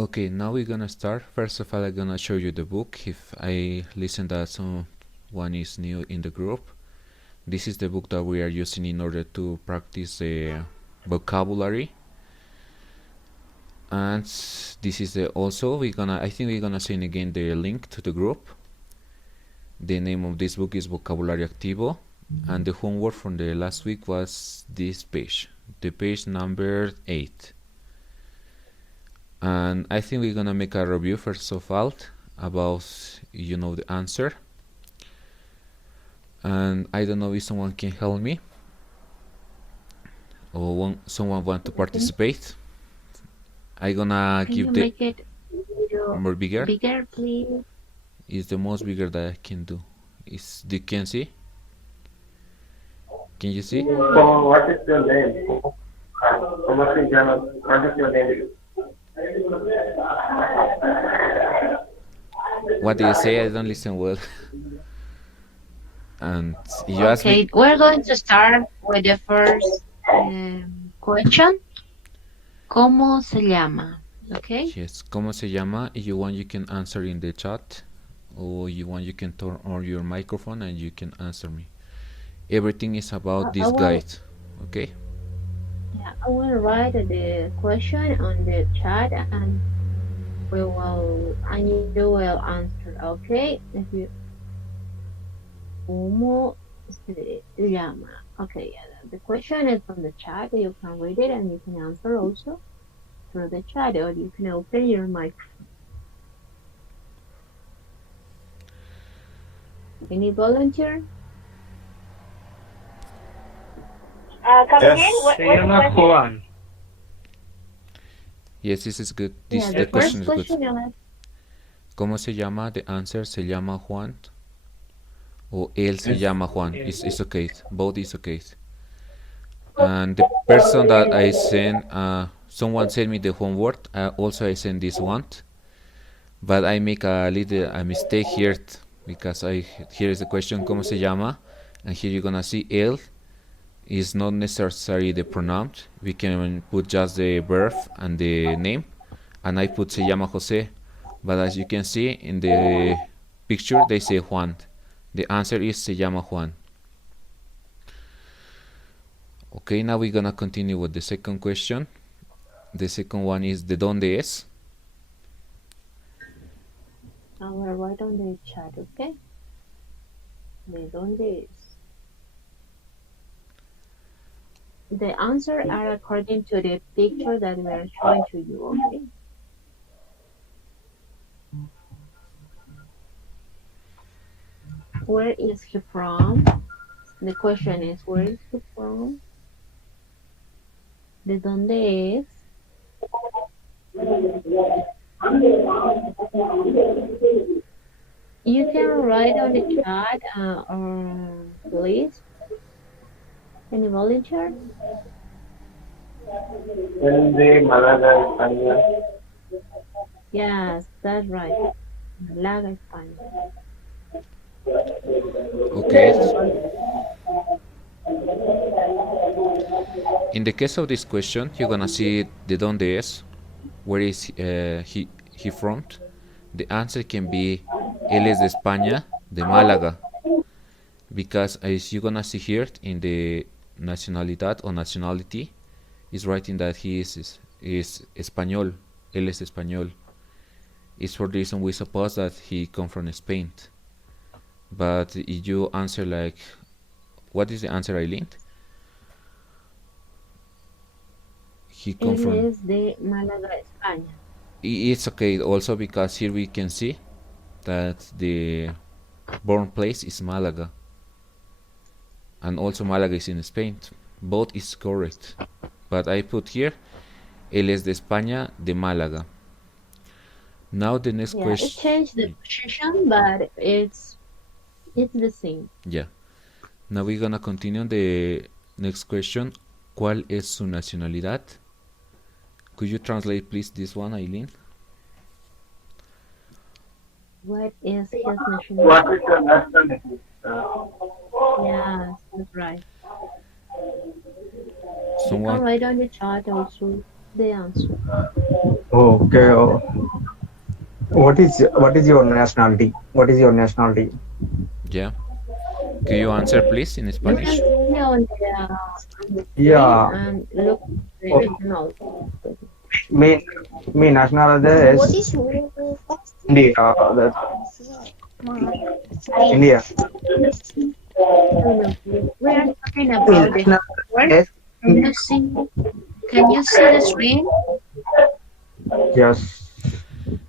Okay, now we're gonna start. First of all, I'm gonna show you the book. If I listen that someone is new in the group, this is the book that we are using in order to practice the vocabulary. And this is the also I think we're gonna send again the link to the group. The name of this book is Vocabulario Activo, and the homework from the last week was this page, the page number 8. And I think we're gonna make a review first of all about the answer. And I don't know if someone can help me or someone want to participate. I'm gonna Can give you the make it more bigger. Bigger, please. Is the most bigger that I can do. Is you can see? Can you see? So what is your name? What is your name? What do you say? I don't listen well. And you ask me. Okay, we're going to start with the first question. ¿Cómo se llama? Okay. Yes, ¿cómo se llama? If you want, you can answer in the chat, or you want, you can turn on your microphone and you can answer me. Everything is about this guide, okay? Yeah, I will write the question on the chat and you will answer, okay? If you ¿Cómo se llama? Okay, yeah, the question is on the chat. You can read it and you can answer also through the chat, or you can open your microphone. Any volunteer? Yes, se llama Juan. Yes, this is good. The question first is good. question. ¿Cómo se llama? The answer se llama Juan. Or él se llama Juan. It's okay. Both is okay. And the person that I sent, someone sent me the homework. Also, I sent this one. But I make a mistake here because here is the question, ¿cómo se llama? And here you're gonna see él is not necessarily the pronoun. We can put just the verb and the name. And I put se llama Jose. But as you can see in the picture, they say Juan. The answer is se llama Juan. Okay, now we're gonna continue with the second question. The second one is ¿de dónde es? I will write on the chat, okay? ¿De dónde es? The answers are according to the picture that we are showing to you, okay? Where is he from? The question is, where is he from? ¿De dónde es? You can write on the chat, or please. Any volunteer? de Málaga, España. Yes, that's right. Málaga, España. Okay. In the case of this question, you're gonna see de dónde es, where is he from. The answer can be él es de España, de Málaga, because as you're gonna see here in the nacionalidad or nationality, is writing that he is español, él es español. It's for the reason we suppose that he come from Spain. But if you answer like, what is the answer, Eileen? He come from. Él es de Málaga, España. It's okay also because here we can see that the born place is Malaga. And also Malaga is in Spain. Both is correct. But I put here, él es de España, de Málaga. Now the next question. It changed the position, but it's the same. Yeah. Now we're gonna continue the next question. ¿Cuál es su nacionalidad? Could you translate please this one, Eileen? What is his nationality? What is your nationality? Yes, that's right. Someone. You can write on the chat also. the answer. Okay. What is your nationality? What is your nationality? Yeah. Can you answer, please, in You Spanish? can see on the screen Yeah. and look the Okay. national. Me, me nationality is India. That's India. We are talking Me about the nationality homework. is Can you see? Can you see the screen? yes.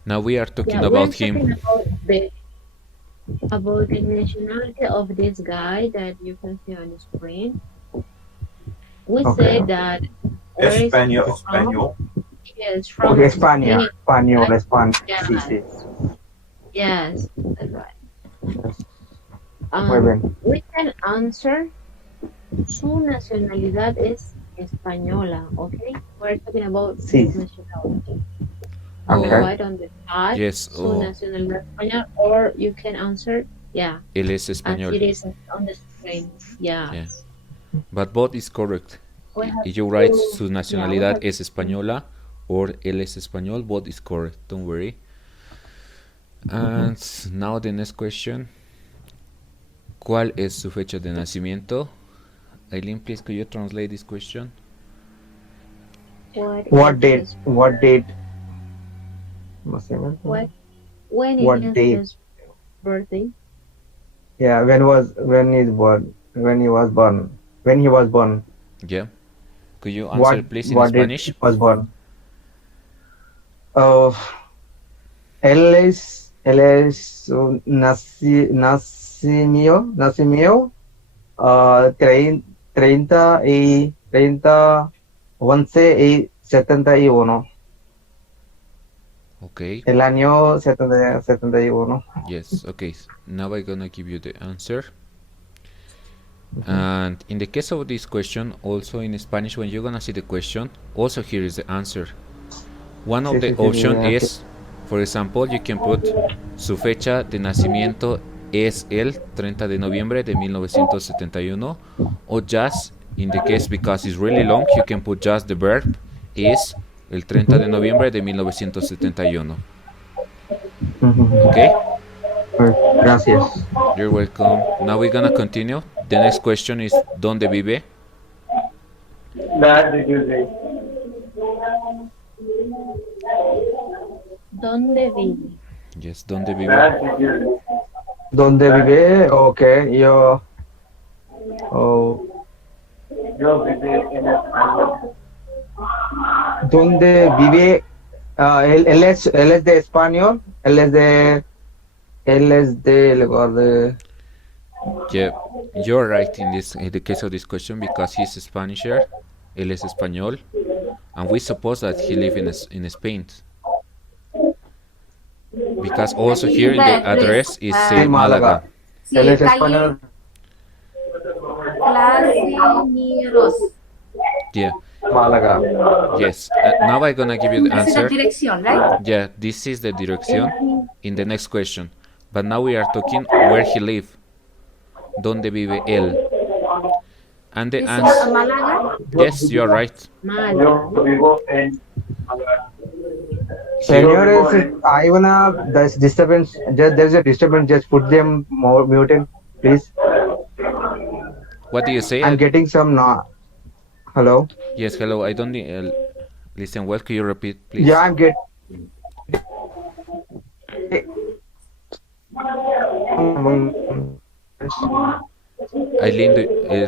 Now we are talking Yeah, we are about talking him. about the nationality of this guy that you can see on the screen. We Okay. say that where is he from? Español. Yes, from Okay, España. Spain. Español, Right? España. Yes, Sí, sí. yes, that's right. Yes. Muy bien. We can answer su nacionalidad es española, okay? We're talking about Sí. his nationality. Okay. So write on the chat Yes, su nacionalidad española, or you can answer, yeah, él es as español. it is on the screen. Yeah. Yeah. But both is correct. We have If you write to- su yeah, nacionalidad we have es española or él es español, both is correct. Don't worry. And now the next question. ¿Cuál es su fecha de nacimiento? Aileen, please, could you translate this question? What date? is- What date? What? When What is date? his birthday? Yeah. When he was born? When he was born? Yeah. Could you answer, What? please, in What Spanish? date was born? Él es nacimiento 11 y 71. Okay. El año 71. Yes. Okay. Now I'm gonna give you the answer. And in the case of this question, also in Spanish, when you're gonna see the question, also here is the answer. One of Sí, the sí, sí, options yeah, is, for example, you can put su fecha de nacimiento es el 30 de noviembre de 1971, or just, in the case because it's really long, you can put just the verb is el 30 de noviembre de 1971. Okay? Gracias. You're welcome. Now we're gonna continue. The next question is ¿Dónde vive? That did you say? ¿Dónde vive? Yes, ¿dónde vive? That did you say? ¿Dónde vive? Okay, yo. Yo viví en España. ¿Dónde vive? Él es de español. Él es de lugar de. Yeah, you're right in the case of this question because he's a Spanisher, él es español, and we suppose that he lives in Spain. Because also here in the address is say Málaga. Sí, Él es calle español. Clasinieros. Yeah, Málaga. yes. Now I'm gonna give you the Esa es la answer. dirección, right? Yeah, this is the direction in the next question. But now we are talking where he lives. ¿Dónde vive él? And the Dice answer, Málaga. yes, you're right. Málaga. Yo vivo en Señores, hay there's disturbance. There's a disturbance. Just put them more muted, please. What do you say? I'm getting some Hello. Yes, hello. I don't listen well. Can you repeat, please? Yeah, I'm getting. Aileen,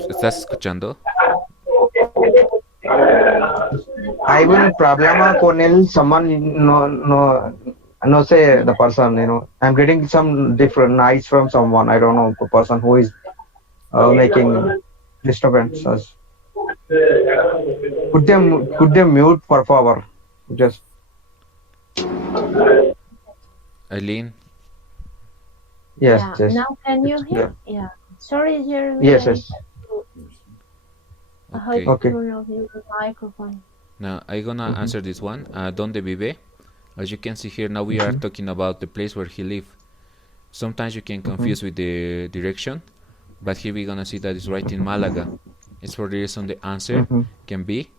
¿estás escuchando? Hay un problema con él. Someone no sé the person. I'm getting some different noise from someone. I don't know the person who is making disturbances. Put them mute, por favor. Just. Aileen, Yes. Yeah. Yes. Now can you It's hear? clear. Yeah. Sorry, Jeremy. Yes. I Yes. okay. Okay. turn off your microphone. Now I'm gonna answer this one. ¿Dónde vive? As you can see here, now we are talking about the place where he lives. Sometimes you can confuse with the direction, but here we're gonna see that it's right in Malaga. It's for the reason the answer can be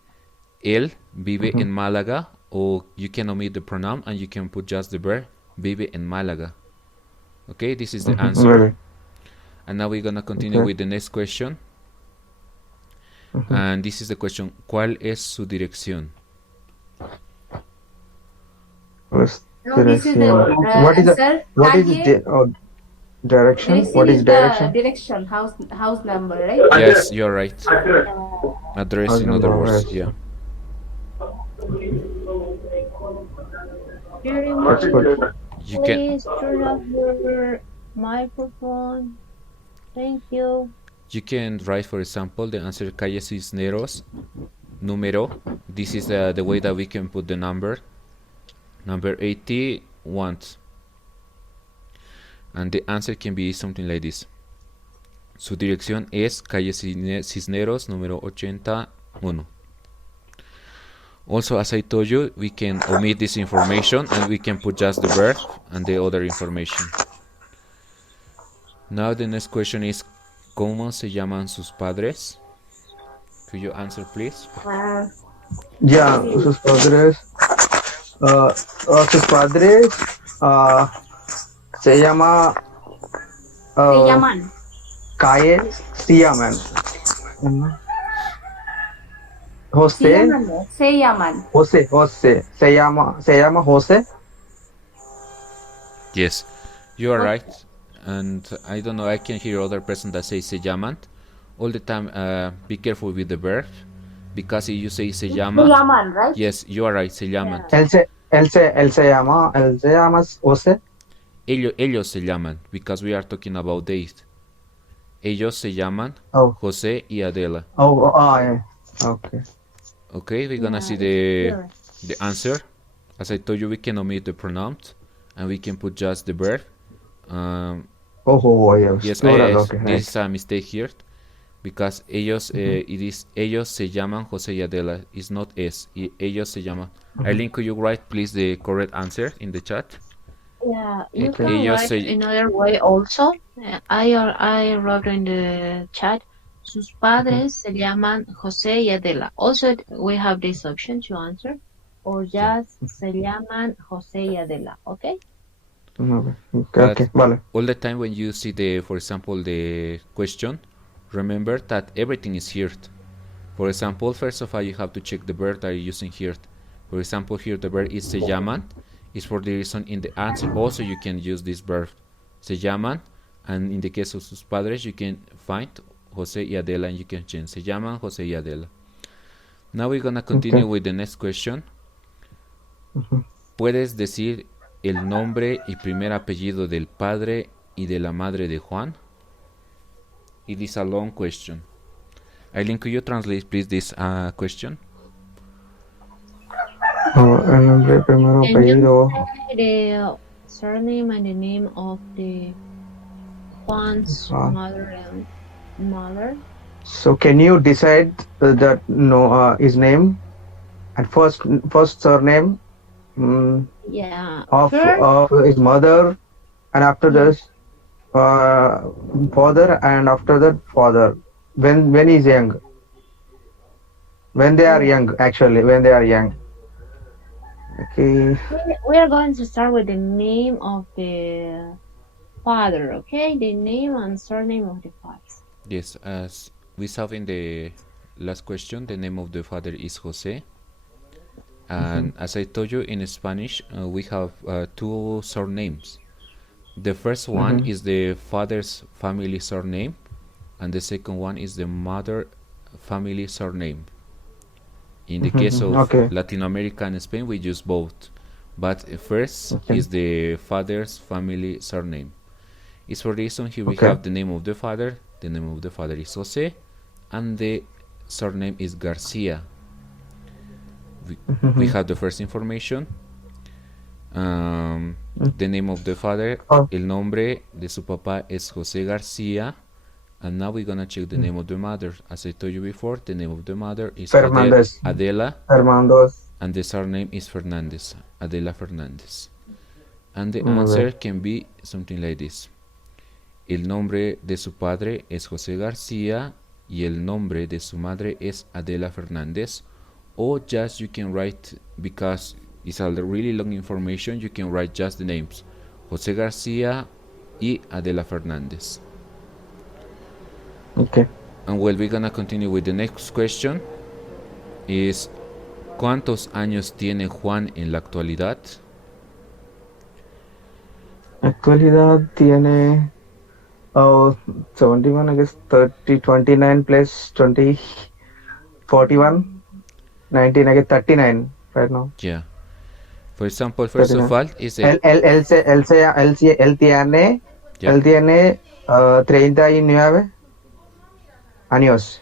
él vive en Málaga, or you can omit the pronoun and you can put just the verb, vive en Málaga. Okay, this is the answer. Really? And now we're gonna continue Okay. with the next question. And this is the question, ¿cuál es su dirección? What's No, this is the direction? What is the answer. what is Calle. the direction? Direction What is is direction? the direction, house number, right? Yes, you're right. Address. Address, House in other number, words, yes. yeah. Very What much. is your You can Please turn off your microphone. Thank you. you can write, for example, the answer Calle Cisneros, número. This is the way that we can put the number 81. And the answer can be something like this. Su dirección es calle Cisneros, número 81. Also, as I told you, we can omit this information and we can put just the verb and the other information. Now the next question is, ¿cómo se llaman sus padres? Could you answer, please? Yeah, sus padres. Sus padres. Se llama. Se llaman. Calle se llaman. José. Se llaman. José. Se llama José. Yes, you are right. And I don't know, I can hear other person that say se llaman. All the time, be careful with the verb. Because if you say se Se llama, llaman, right? yes, you are right, se llaman. Él se llama José. Ellos se llaman, because we are talking about dates. Ellos se llaman Oh. José y Adela. Yeah. Okay. Okay, we're gonna see Sure. the answer. As I told you, we can omit the pronouns and we can put just the verb. Yes. Yes, Plural, okay. this is a mistake here because ellos, it is ellos se llaman José y Adela. It's not es. Ellos se llaman. Aileen, could you write please the correct answer in the chat? Yeah, you Okay. can Ellos write se- another way also. I wrote in the chat. Sus padres se llaman José y Adela. Also, we have this option to answer. Or just se llaman José y Adela. Okay? Okay, vale. All the time when you see the, for example, the question, remember that everything is here. For example, first of all, you have to check the verb that you're using here. For example, here the verb is se llaman. Is for the reason in the answer. Also, you can use this verb, se llaman, and in the case of sus padres, you can find José y Adela, and you can change se llaman José y Adela. Now we're gonna continue with the next question. ¿Puedes decir el nombre y primer apellido del padre y de la madre de Juan? It is a long question. Aileen, could you translate please this question? El nombre primero, Can you apellido. say the surname and the name of the Juan's mother and mother? So can you decide that his name and first surname Yeah. of First, his mother, and after this father, and after that father when he's young, when they are young, actually when they are young. Okay. we are going to start with the name of the father, okay? The name and surname of the father. Yes, as we saw in the last question, the name of the father is José. And as I told you, in Spanish, we have two surnames. The first one is the father's family surname, and the second one is the mother family surname. In the case of Latin America and Spain, we use both. But first is the father's family surname. It's for this reason here we have the name of the father. The name of the father is José, and the surname is Garcia. We have the first information. The name of the father, el nombre de su papá es José García. And now we're gonna check the name of the mother. As I told you before, the name of the mother is Adela, Hernández. and the surname is Fernandez, Adela Fernandez. And the answer can be something like this. El nombre de su padre es José García y el nombre de su madre es Adela Fernández. or just you can write, because it's a really long information, you can write just the names José García y Adela Fernández. Okay. And well, we're gonna continue with the next question. Is ¿cuántos años tiene Juan en la actualidad? Actualidad tiene 71, I guess 30, 29 plus 20, 41, 19, I guess 39 right now. Yeah. For example, first of all, is Él, it tiene, Yeah. él tiene 39 años.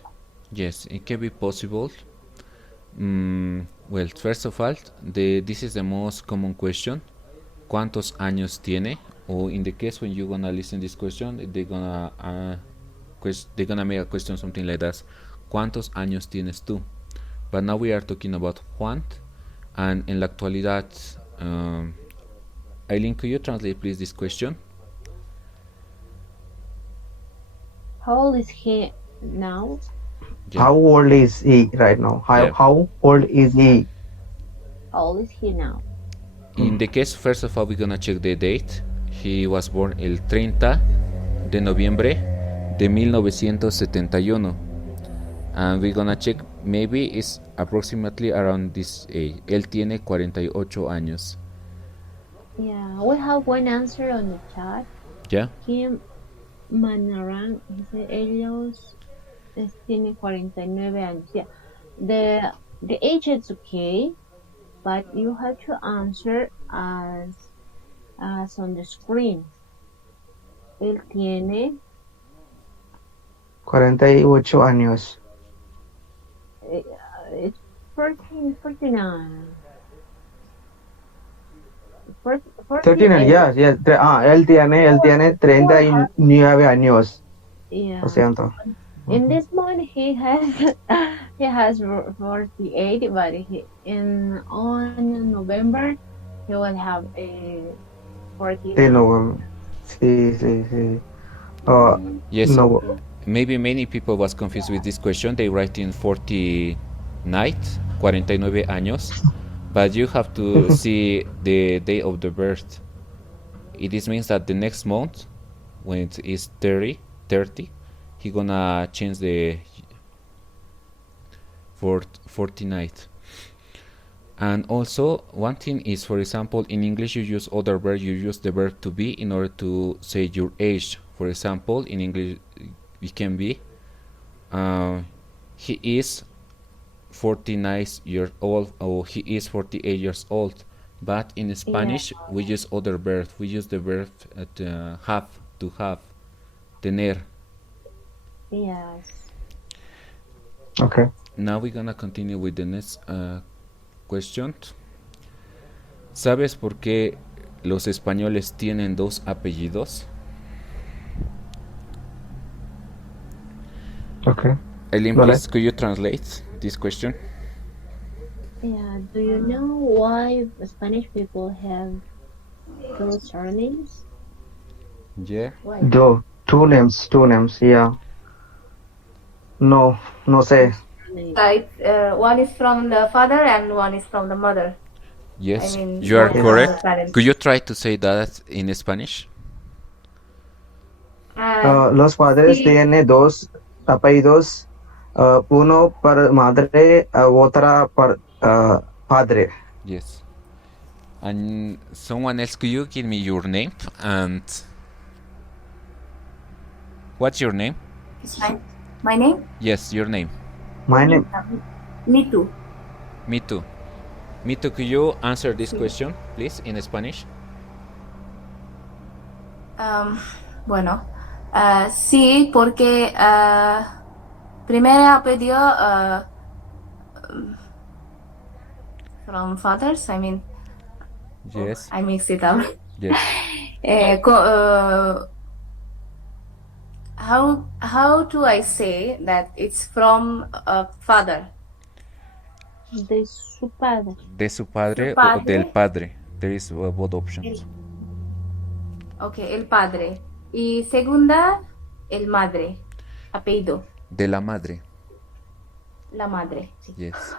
Yes, it can be possible. Well, first of all, this is the most common question. ¿Cuántos años tiene? Or in the case when you're gonna listen this question, they're gonna make a question something like that. ¿Cuántos años tienes tú? But now we are talking about Juan, and en la actualidad, Aileen, could you translate please this question? How old is he now? Yeah. How old is he right now? Yeah. How old is he? How old is he now? In the case, first of all, we're gonna check the date. He was born el 30 de noviembre de 1971. And we're gonna check, maybe it's approximately around this age. Él tiene 48 años. Yeah, we have one answer on the chat. ¿Ya? Kim Manarán dice ellos tiene 49 años. Yeah, the age is okay, but you have to answer as on the screen. Él tiene 48 años. it's 49. 39, yes. Él tiene 39 años. Yeah. Lo siento. In this month he has 48, but on November he will have a 40. Sí, no. Sí. Yes. No. Maybe many people was confused with this question. They write in 49 años, but you have to see the day of the birth. This means that the next month, when it is 30, he gonna change the 49. And also, one thing is, for example, in English you use other verb, you use the verb to be in order to say your age. For example, in English it can be he is 49 years old, or he is 48 years old. But in Spanish we use other verb. We use the verb have, to have, tener. Yes. Okay. Now we're gonna continue with the next question. ¿Sabes por qué los españoles tienen dos apellidos? Okay. Aileen, Vale. please, could you translate this question? Yeah. Do you know why Spanish people have two surnames? Yeah. Why? Two names, yeah. No sé. Like one is from the father and one is from the mother. Yes, I mean, you are both are correct. the parents. Could you try to say that in Spanish? Los padres Sí. tienen dos apellidos, uno para madre, otra para padre. Yes. And someone else, could you give me your name? And what's your name? My name? Yes, your name. My name, Nitu. Me too. Me too. Could you answer this question, please, in Spanish? Bueno, sí, porque primero apellido from fathers, I mean, Yes. I mix it up. Yes. How do I say that it's from father? De su padre. De su padre, Su padre. o del padre. There is both options. Okay, el padre. Y segunda, el madre. Apellido, De la madre. la madre. Sí. Yes.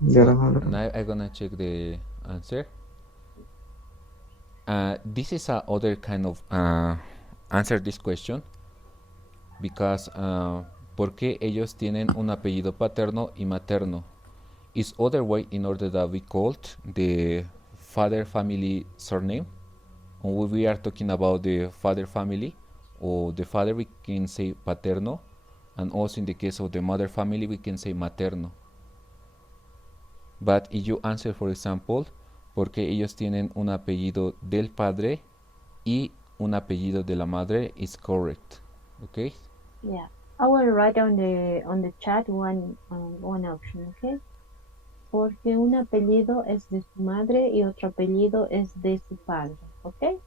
Now I'm gonna check the answer. This is a other kind of answer this question because ¿por qué ellos tienen un apellido paterno y materno? Is other way in order that we called the father family surname. When we are talking about the father family or the father, we can say paterno, and also in the case of the mother family, we can say materno. But if you answer, for example, porque ellos tienen un apellido del padre y un apellido de la madre, is correct. Okay? Yeah, I will write on the chat one option, okay? Porque un apellido es de su madre y otro apellido es de su padre, okay?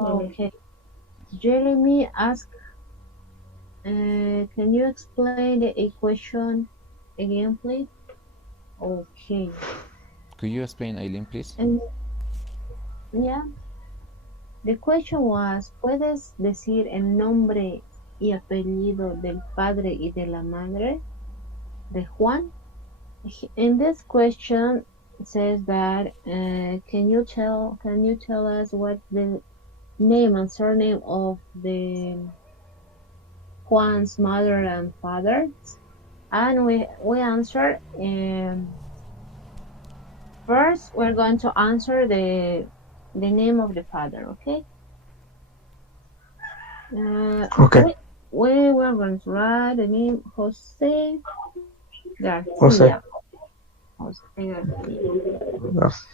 Okay. Jeremy asked, can you explain the equation again, please? Okay. Could you explain, Aileen, please? And yeah, the question was, ¿puedes decir el nombre y apellido del padre y de la madre de Juan? In this question says that can you tell us what the name and surname of the Juan's mother and father? And we answer first we're going to answer the name of the father, okay? Okay. We were going to write the name Jose Garcia. Jose. Jose Garcia. Yes.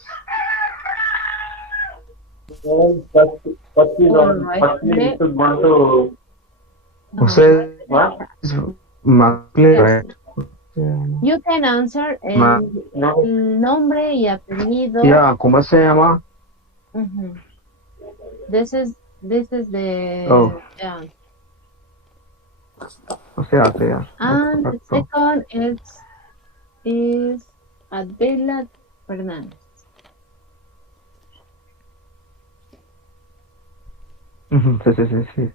But you Alright. should want to Jose what? is Mackley, right? You can answer Ma- el nombre y apellido. Yeah, ¿cómo se llama? Mhm. This is the Oh. yeah. O sea, yeah. And the Correcto. second is Adela Fernandez. Ujú, sí.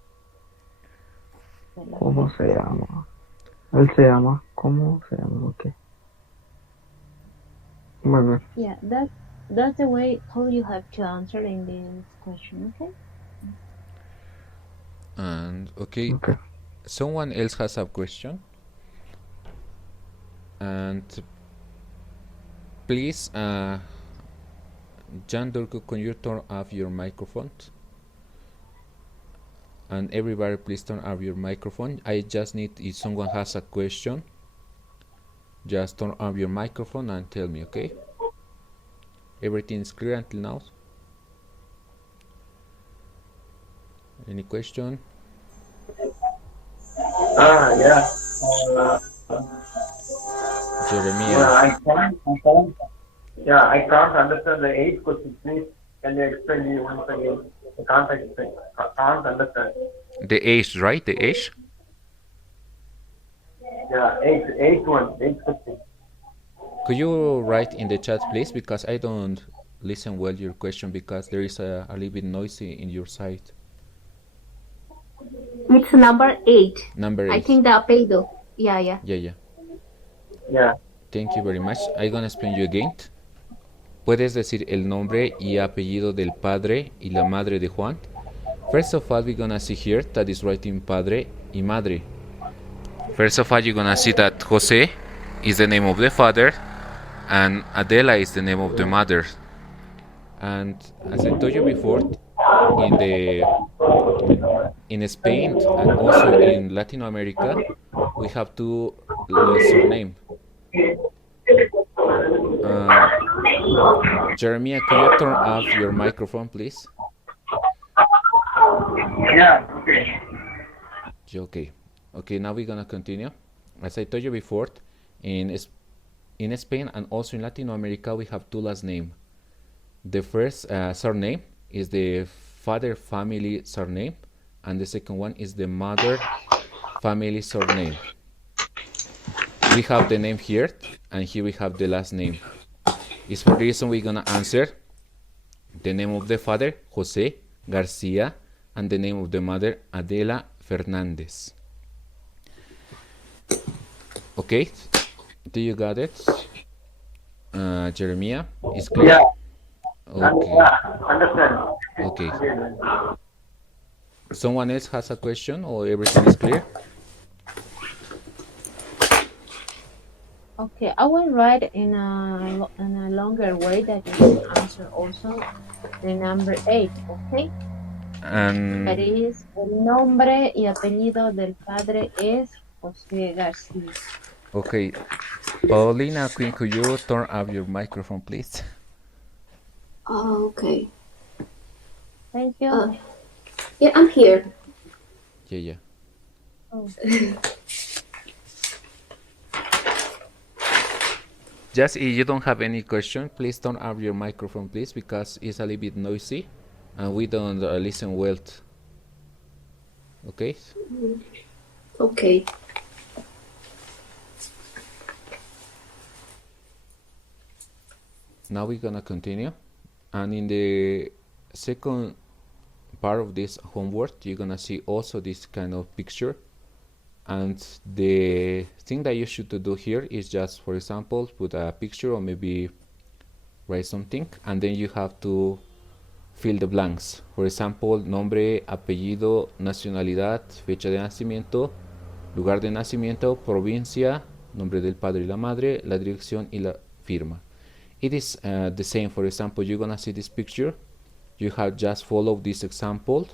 ¿Cómo se llama? Él se llama. ¿Cómo se llama? Ok. Muy bien. Yeah, that's the way how you have to answer in this question, okay? And okay, Okay. someone else has a question. And please, Jan Durko, can you turn off your microphone? And everybody, please turn off your microphone. I just need, if someone has a question, just turn off your microphone and tell me, okay? Everything is clear until now? Any question? Yeah. Jeremiah. I can't understand the eighth question. Please, can you explain me once again? I can't understand. The age, right? The age? Yeah, eighth question. Could you write in the chat, please? Because I don't listen well your question because there is a little bit noisy in your side. It's number 8. Number 8. I think the apellido. Yeah. Yeah. Thank you very much. I'm gonna explain you again. Puedes decir el nombre y apellido del padre y la madre de Juan. First of all, we're gonna see here that is writing padre y madre. First of all, you're gonna see that Jose is the name of the father and Adela is the name of the mother. And as I told you before, in Spain and also in Latin America, we have two surnames. Jeremiah, can you turn off your microphone, please? Yeah, okay. Okay, now we're gonna continue. As I told you before, in Spain and also in Latin America, we have two last names. The first surname is the father family surname, and the second one is the mother family surname. We have the name here, and here we have the last name. It's for the reason we're gonna answer the name of the father, Jose Garcia, and the name of the mother, Adela Fernandez. Okay, do you got it? Jeremiah, is clear? Yeah. Okay. Yeah. Understand. Okay. Someone else has a question or everything is clear? Okay, I will write in a longer way that you can answer also the number 8, okay? And That is, el nombre y apellido del padre es José García. okay, Paulina, Queen, could you turn up your microphone, please? Okay. Thank you. Yeah, I'm here. Yeah. Oh. Just if you don't have any question, please turn up your microphone, please, because it's a little bit noisy and we don't listen well. Okay? Okay. Now we're gonna continue, and in the second part of this homework you're gonna see also this kind of picture, and the thing that you should do here is just, for example, put a picture or maybe write something, and then you have to fill the blanks. For example, nombre, apellido, nacionalidad, fecha de nacimiento, lugar de nacimiento, provincia, nombre del padre y la madre, la dirección y la firma. It is the same. For example, you're gonna see this picture, you have just follow this example,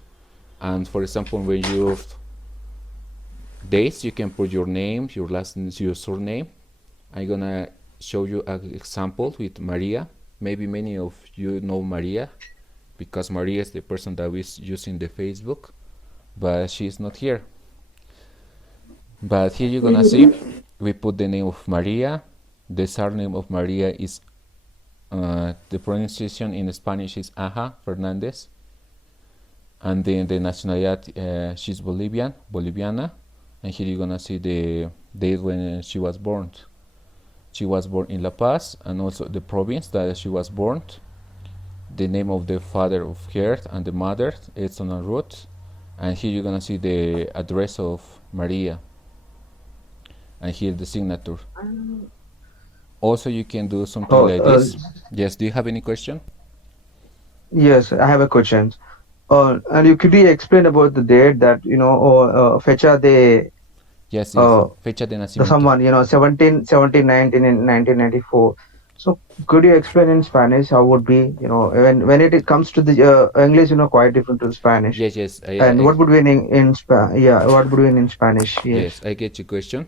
and for example, when you dates, you can put your name, your last name, your surname. I'm gonna show you an example with Maria. Maybe many of you know Maria, because Maria is the person that is using the Facebook, but she's not here. But here you're gonna see, we put the name of Maria, the surname of Maria is the pronunciation in Spanish is Aja Fernandez, and then the nationalidad, she's Boliviana, and here you're gonna see the date when she was born. She was born in La Paz, and also the province that she was born, the name of the father of her and the mother, Edson and Ruth, and here you're gonna see the address of Maria, and here the signature. Also, you can do something like this. Yes, do you have any question? Yes, I have a question. And could you explain about the date that, fecha de Yes, fecha de the nacimiento. someone, 19 in 1994. So could you explain in Spanish how would be, when it comes to the English, quite different to Spanish. Yes. And what would be in what would be in Spanish? Yes, I get your question.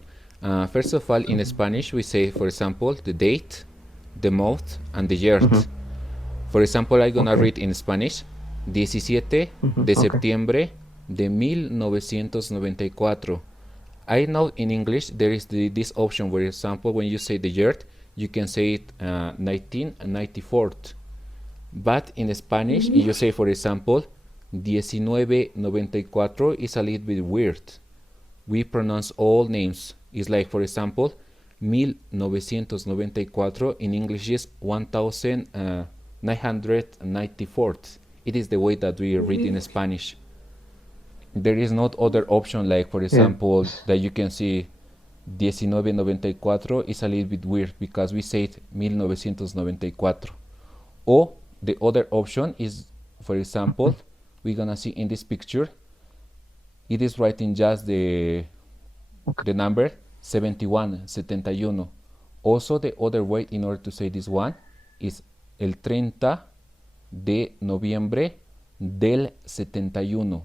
First of all, in Spanish, we say, for example, the date, the month, and the year. For example, I'm gonna read in Spanish, 17 de septiembre de 1994. I know in English there is this option, for example, when you say the year, you can say it 1994. But in Spanish, if you say, for example, 1994 is a little bit weird. We pronounce all names. It's like, for example, 1994 in English is 1994. It is the way that we read in Spanish. There is not other option, like, for example, that you can see 1994 is a little bit weird because we say it 1994. Or the other option is, for example, we're gonna see in this picture, it is writing just the number 71. Also, the other way in order to say this one is el 30 de noviembre del 71.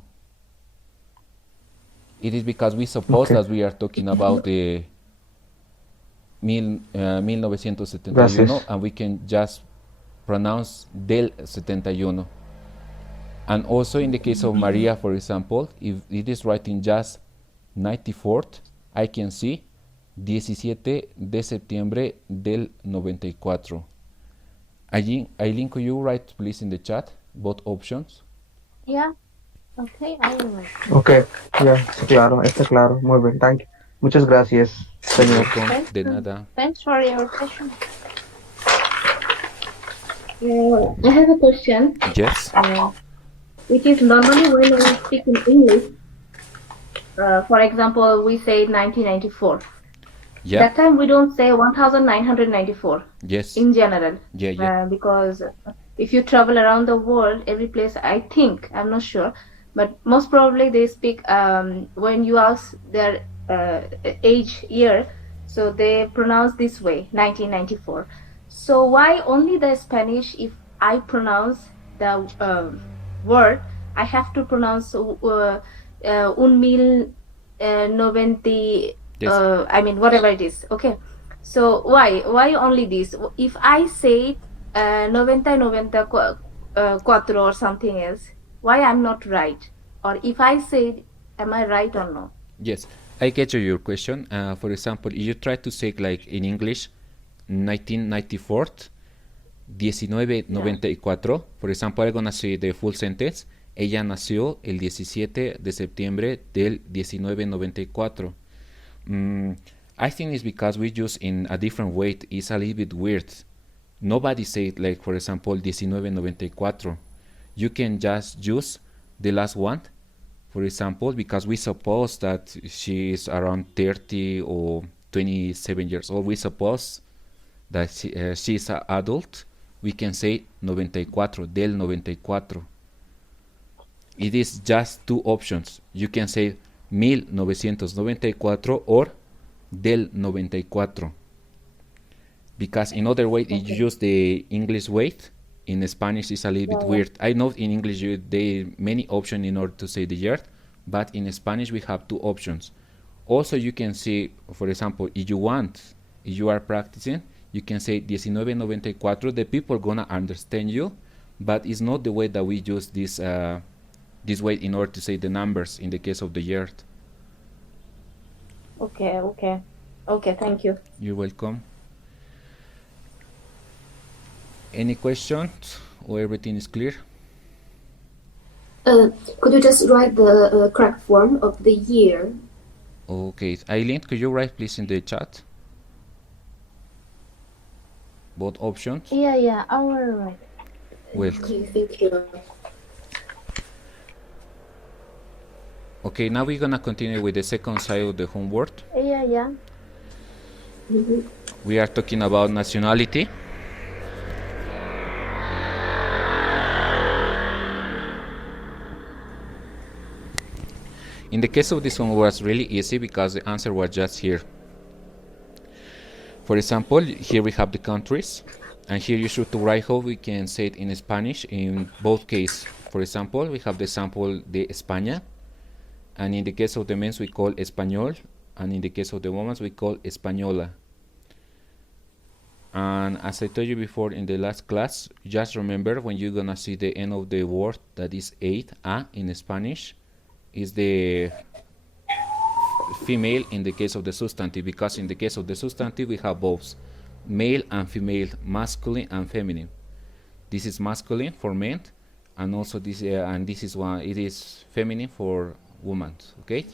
It is because we suppose that we are talking about the 1971, Gracias. and we can just pronounce del 71. And also in the case of Maria, for example, if it is writing just 94, I can see 17 de septiembre del 94. Aileen, could you write please in the chat both options? Yeah. Okay, I will write. Okay, ya, está claro, muy bien, thank you. Muchas gracias, señor. Thanks, De nada. thanks for your question. I have a question. Yes. Which is normally when we speak in English, for example, we say 1994. Yeah. That time we don't say 1994 Yes. in general. Yeah. Because if you travel around the world, every place, I think, I'm not sure, but most probably they speak, when you ask their age, year, so they pronounce this way, 1994. So why only the Spanish, if I pronounce the word, I have to pronounce un mil noventa, Yes. I mean, whatever it is. Okay. So why only this? If I say 94 or something else, why I'm not right? Or if I say, am I right or no? Yes, I get your question. For example, if you try to say like in English, 1994, 1994. For example, I'm gonna say the full sentence. Ella nació el 17 de septiembre del 1994. I think it's because we use in a different way. It's a little bit weird. Nobody said like, for example, 1994. You can just use the last one, for example, because we suppose that she is around 30 or 27 years old. We suppose that she is an adult. We can say 94, del 94. It is just two options. You can say 1994 or del 94. Because in other way, if you use the English weight, in Spanish it's a little bit weird. I know in English there are many options in order to say the year, but in Spanish we have two options. Also, you can say, for example, if you are practicing, you can say 1994. The people gonna understand you, but it's not the way that we use this way in order to say the numbers in the case of the year. Okay, thank you. You're welcome. Any questions or everything is clear? Could you just write the correct form of the year? Okay, Eileen, could you write please in the chat both options? Yeah, I will write. Well, Okay, thank you. okay, now we're gonna continue with the second side of the homework. Yeah. We are talking about nationality. In the case of this one, it was really easy because the answer was just here. For example, here we have the countries, and here you should write how we can say it in Spanish in both cases. For example, we have the example de España, and in the case of the men we call español, and in the case of the women we call española. And as I told you before in the last class, just remember when you're gonna see the end of the word that is 8a in Spanish, is the female in the case of the substantive, because in the case of the substantive we have both male and female, masculine and feminine. This is masculine for men, and also this is one, it is feminine for women. Okay.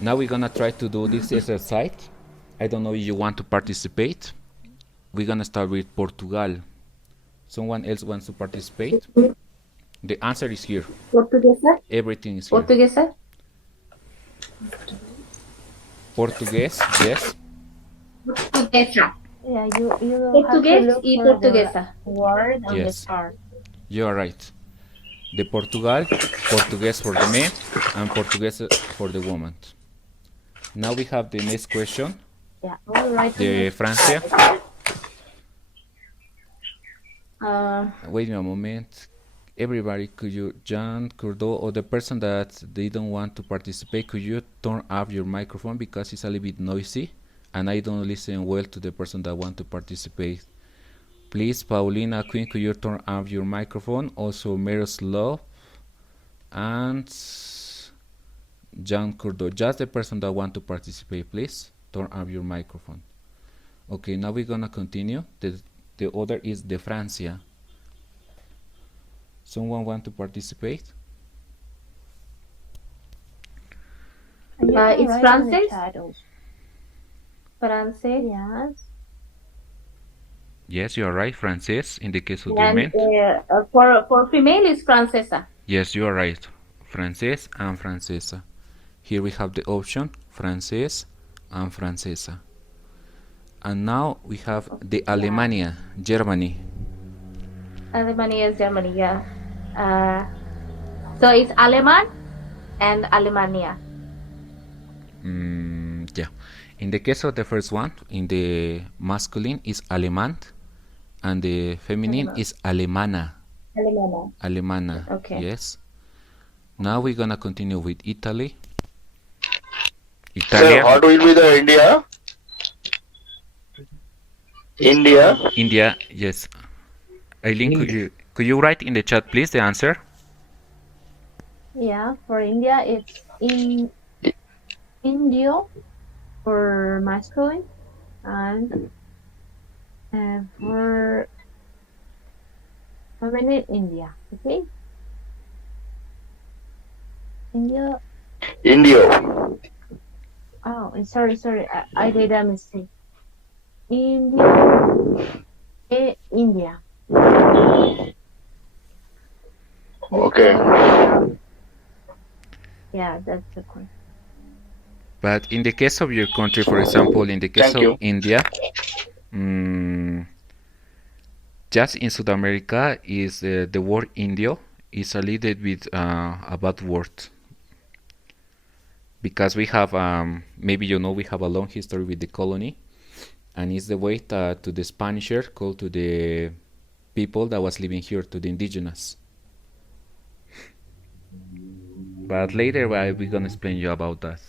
Now we're gonna try to do this exercise. I don't know if you want to participate. We're gonna start with Portugal. Someone else wants to participate? The answer is here. Portuguesa? Everything is here. Portuguesa? Portuguese, yes. Portuguesa. Yeah, you Portugués have to y look for portuguesa. the word on the Yes. chart. You are right. The Portugal, Portuguese for the men, and Portuguese for the woman. Now we have the next question. Yeah, I will write The Francia. Wait a moment. Everybody, could you, Jan, Kurdo, or the person that they don't want to participate, could you turn off your microphone because it's a little bit noisy and I don't listen well to the person that want to participate. Please, Paulina Quinn, could you turn off your microphone? Also, Miroslav and Jan Kurdo, just the person that want to participate, please turn off your microphone. Okay, now we're gonna continue. The other is the Francia. Someone want to participate? And you can It's write in the Francis? chat also. Francés. Yes. Yes, you are right, Frances, in the case of the And men. for female is francesa. Yes, you are right, Frances and Francesa. Here we have the option, Frances and francesa. And now we have the Alemania, Germany. Alemania is Germany, yeah. So it's Aleman and Alemania. Yeah. In the case of the first one, in the masculine is Alemán, and the feminine is Alemana. Alemana. Alemana. Okay. Yes. Now we're gonna continue with Italy. Sir, Italia. what will be the India? India. India. Yes. Eileen, could you write in the chat, please, the answer? Yeah, for India, it's in Indio for masculine, and for feminine, India. Okay. India. Indio. Oh, sorry. I did a mistake. India. India. Okay. Yeah, that's the correct. But in the case of your country, for example, in the case Thank of you. India, just in South America is the word Indio is a little bit a bad word, because we have maybe you know we have a long history with the colony, and it's the way to the Spanisher called to the people that was living here, to the indigenous. But later we're gonna explain you about that.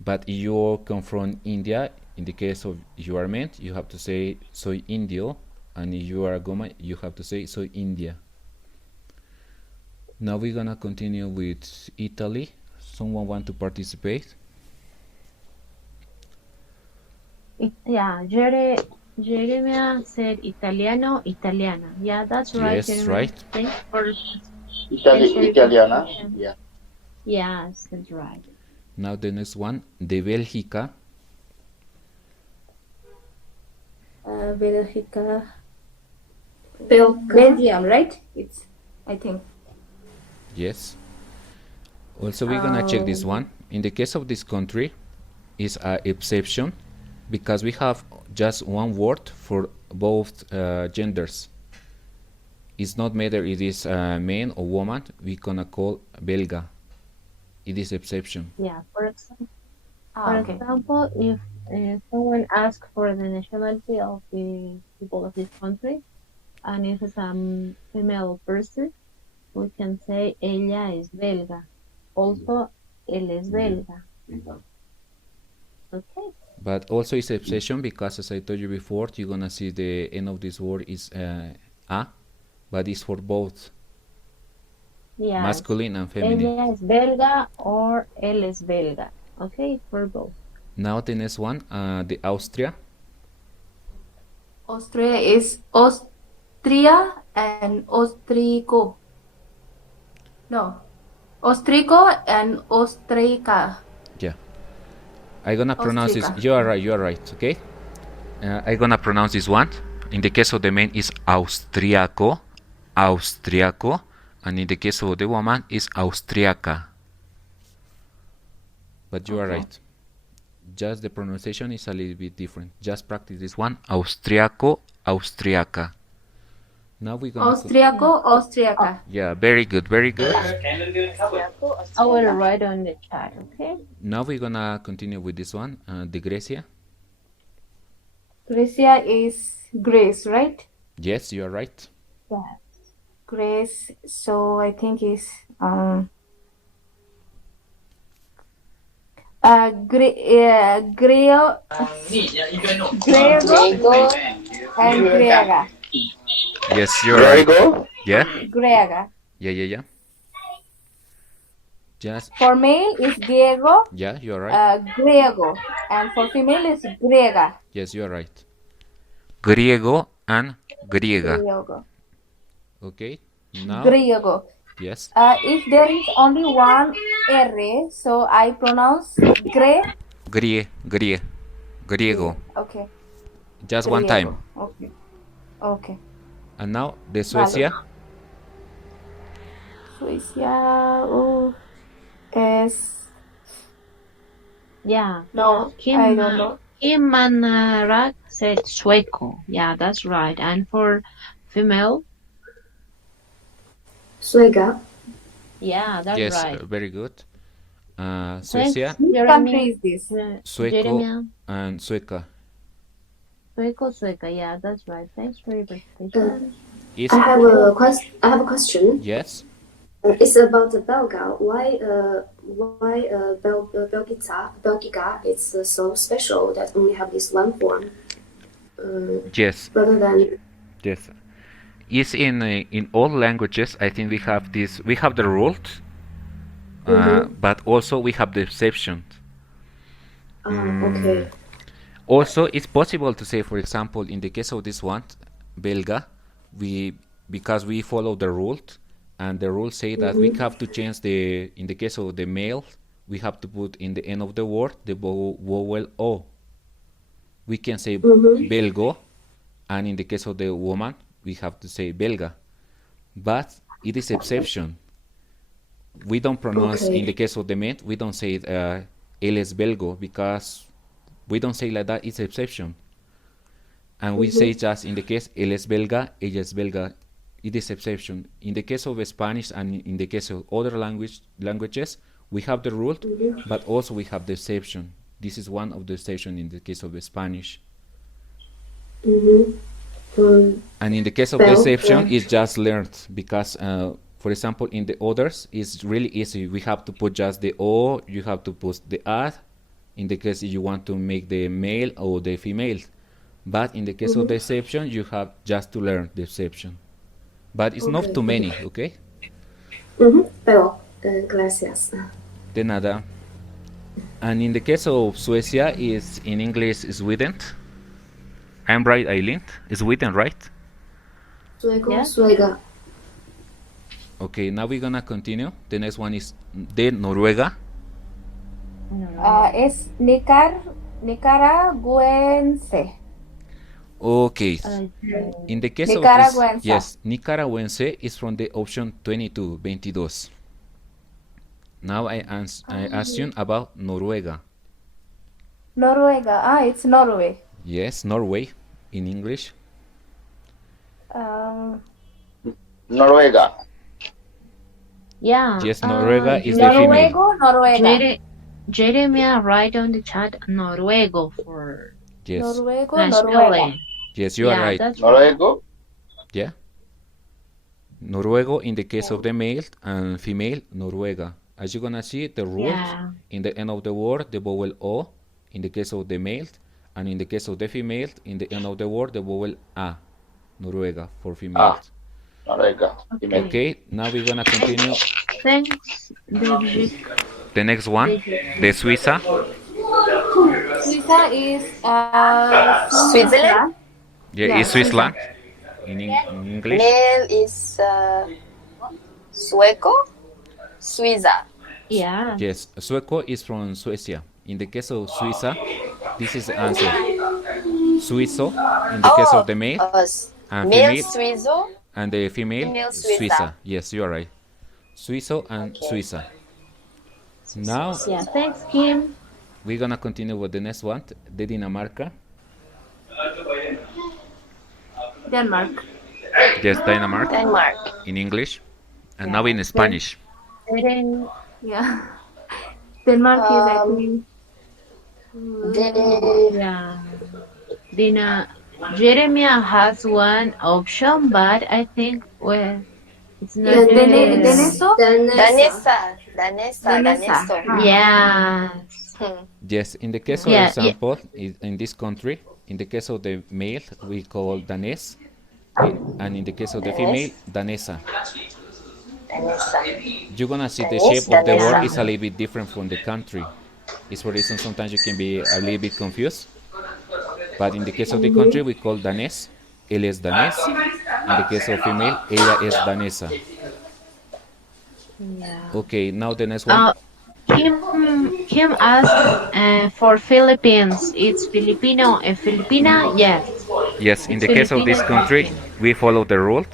But if you come from India, in the case of you are men, you have to say soy indio, and if you are a woman, you have to say soy India. Now we're gonna continue with Italy. Someone want to participate? Yeah, Jeremiah said Italiano, Italiana. Yeah, that's right. Yes, Jeremiah. right. Thanks for answering Italiana. the question. Yeah. Yes, that's right. Now the next one, de Bélgica. Belgica. Belgium, right? It's, I think. Yes. Also, we're gonna check this one. In the case of this country, is an exception, because we have just one word for both genders. It's not matter it is man or woman. We're gonna call belga. It is exception. Yeah, for example, Okay. if someone asks for the nationality of the people of this country, and if it's a female person, we can say ella es belga. Also, él es belga. Okay. But also it's exception because, as I told you before, you're gonna see the end of this word is a, but it's for both Yeah. masculine and feminine. Ella es belga or él es belga. Okay, for both. Now the next one, the Austria. Austria is Austria and Austrico. No. Austrico and Austrica. Yeah, I'm gonna pronounce this. Austrica. You are right. Okay, I'm gonna pronounce this one. In the case of the man is austriaco, austriaco, and in the case of the woman is austriaca. But you are right. Just the pronunciation is a little bit different. Just practice this one, austriaco, austriaca. Now we're gonna Austriaco, Austriaca. yeah, very good, very good. I will write on the chat, okay? Now we're gonna continue with this one, the Grecia. Grecia is Greece, right? Yes, you are right. Yeah. Greece, so I think is Grego and Grega. Yes, you're right. Grego. Yeah, Grega. yeah. Just For male is Diego, yeah, you are right. Grego, and for female is Grega. Yes, you are right. Griego and griega. Griego. Okay. Now, Griego. yes. If there is only one R, so I pronounce Griego. Okay. Just one time. Okay. Okay. And now the Suecia. Suecia es Yeah. No, I don't know. Kim and Rak said sueco. Yeah, that's right. And for female, Suega. yeah, that's Yes, right. very good. Thanks, Suecia, Which country is this? Sueco, Jeremiah. and Sueca. Sueco, sueca. Yeah, that's right. Thanks for your participation. Is I have a question. yes. It's about the Belga. Why Belgica is so special that only have this one form Yes. rather than Yes. Is in all languages. I think we have this. We have the rules, but also we have the exceptions. okay. Also, it's possible to say, for example, in the case of this one, Belga, because we follow the rules, and the rules say that we have to change in the case of the male, we have to put in the end of the word the vowel O. We can say Belgo, and in the case of the woman, we have to say Belga. But it is exception. We don't pronounce, in the case of the men, we don't say él es belgo, because we don't say like that, it's exception. And we say just in the case, él es belga, ella es belga, it is exception. In the case of Spanish and in the case of other languages, we have the rule, but also we have the exception. This is one of the exceptions in the case of Spanish. And in the case of the exception, it's just learned because, for example, in the others, it's really easy. We have to put just the O, you have to put the ad, in the case you want to make the male or the female. But in the case of the exception, you have just to learn the exception. But it's not too many, okay? Pero, gracias. De nada. And in the case of Suecia, is in English Sweden. I'm right, Eileen? Sweden, right? Sueco, Yeah. suega. Okay, now we're gonna continue. The next one is de Noruega. Es nicaragüense. Okay. In the case of this, Nicaragüense. yes, Nicaragüense is from the option 22. Now I ask you about Noruega. Noruega. It's Norway. Yes, Norway in English. Noruega. Yeah. Yes, Noruega is the female. Noruego, Noruega. Jeremiah, write on the chat Noruego for Yes, Noruego, nationally. Noruega. yes, you are right. That's right. Noruego. Yeah. Noruego in the case of the male and female, Noruega. As you're gonna see, the rule Yeah. in the end of the word, the vowel O in the case of the male, and in the case of the female, in the end of the word, the vowel A. Noruega for female. Noruega. Okay, now we're gonna continue. Thanks, David. The next one, the Suiza. Suiza is Switzerland. Yeah, it's Switzerland in English. Male is sueco. Suiza. Yeah. Yes, Sueco is from Suecia. In the case of Suiza, this is the answer. Suizo in the case of the male and male female, Suizo. and the female Female Suiza. Suiza. Yes, you are right. Suizo and Suiza. Now Yeah. Thanks, Kim. we're gonna continue with the next one, the Dinamarca. Denmark. Yes, Denmark Denmark. in English, and now in Spanish. Yeah. Denmark is, I think. Yeah. Jeremiah has one option, but I think it's not. Deneso? Danesa. Danesa. Daneso. Yes. Yes, in the case of Yeah, example, in this country, in the case of the male, we call Danes, and in the case of the female, Danesa. Danesa. You're gonna see the Danesa, shape of the Danesa. word is a little bit different from the country. It's for reason sometimes you can be a little bit confused. But in the case of the country, we call Danes, él es danés. In the case of female, ella es danesa. Yeah. Okay, now the next one. Kim asked for Philippines. It's Filipino and Filipina? Yes. Yes, in the case of this country, we follow the rules.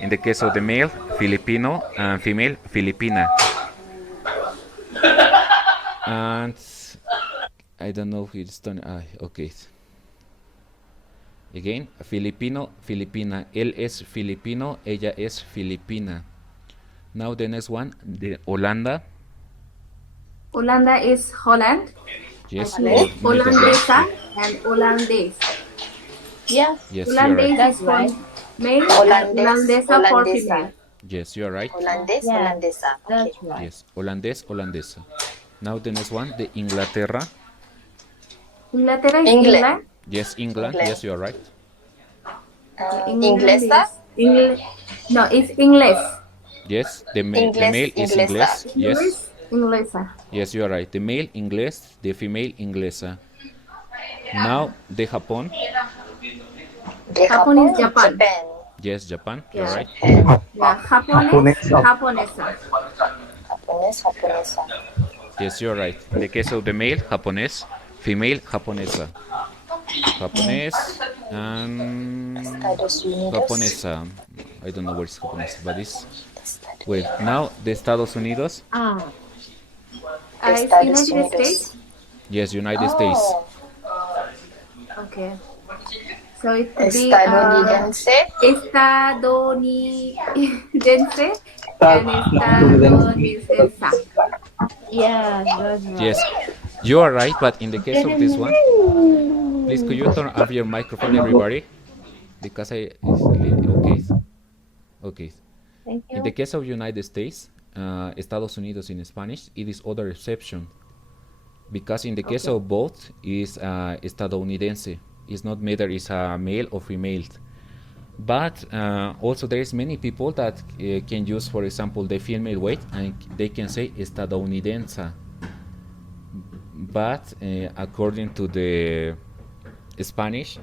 In the case of the male, Filipino, and female, Filipina. And I don't know if it's done. Okay. Again, Filipino, Filipina. Él es filipino, ella es filipina. Now the next one, the Holanda. Holanda is Holland. Yes. Holandesa and Hollandaise. Yes. Yes, you're right. Hollandaise That's is for right. male, Holandés, Hollandesa for holandesa. female. Yes, you're right. Holandés, Yeah. holandesa. Okay. That's right. Yes, holandés, holandesa. Now the next one, the Inglaterra. Inglaterra is England. England. Yes, England. England. Yes, you're right. England Inglesa. is no, it's English. Yes, the Inglés, male is inglesa. Inglés. Yes, Inglesa. yes, you are right. The male Inglés, the female Inglesa. Now the Japan. De Japón is Japan. Yes, Japan. You're Yeah. right. Yeah, Japonés, Japonesa. Japonesa. Japonés, japonesa. Yes, you're right. In the case of the male, Japonés, female, Japonesa. Japonés and Estados Unidos. Japonesa. I don't know where it's Japonesa, but it's well. Now the Estados Unidos. It's Estados United Unidos. States. Yes, United States. Oh, Okay. So it could be estadounidense. estadounidense and estadounidensa. Yes, that's right. Yes, you are right. But in the case of this one, please could you turn off your microphone, everybody? Because okay, okay. Thank In you. the case of United States, Estados Unidos in Spanish, it is other exception. Because in the case of both is estadounidense. It's not matter is a male or female. But also there is many people that can use, for example, the female weight and they can say estadounidense. But according to the Spanish,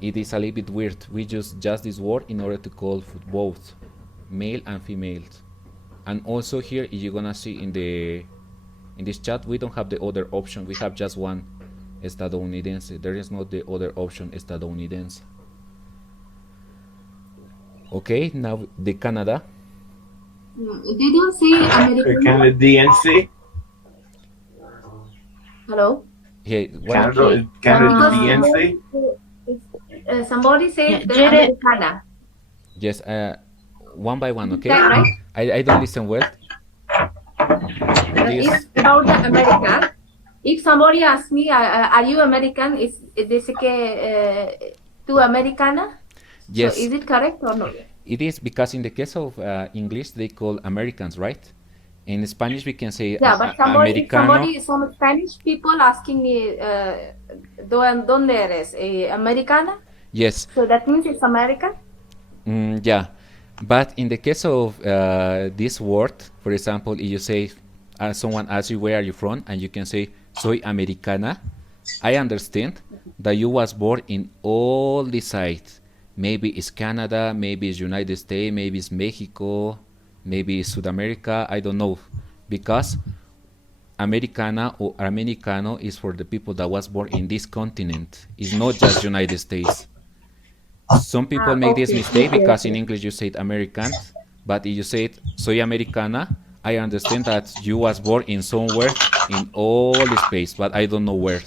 it is a little bit weird. We use just this word in order to call for both male and female. And also here, you're gonna see in this chat, we don't have the other option. We have just one, estadounidense. There is not the other option, estadounidense. Okay, now the Canada. Did you see American? Canadiense. Hello. Hey, Canadiense. Somebody said the Jared- Americana. yes, one by one, okay? Is that right? I don't listen well. This, It's about the America. If somebody asks me, are you American? They say tu Americana. yes, So is it correct or not? it is because in the case of English, they call Americans, right? In Spanish, we can say Yeah, but somebody, Americano. some Spanish people asking me, ¿dónde eres? Americana? Yes, So that means it's American? yeah. But in the case of this word, for example, if you say someone asks you where are you from, and you can say soy americana, I understand that you was born in all the sites. Maybe it's Canada, maybe it's United States, maybe it's Mexico, maybe it's South America. I don't know, because Americana or Americano is for the people that was born in this continent. It's not just United States. Some people make this mistake because in English you say American, but if you say soy americana, I understand that you was born in somewhere in all the space, but I don't know where.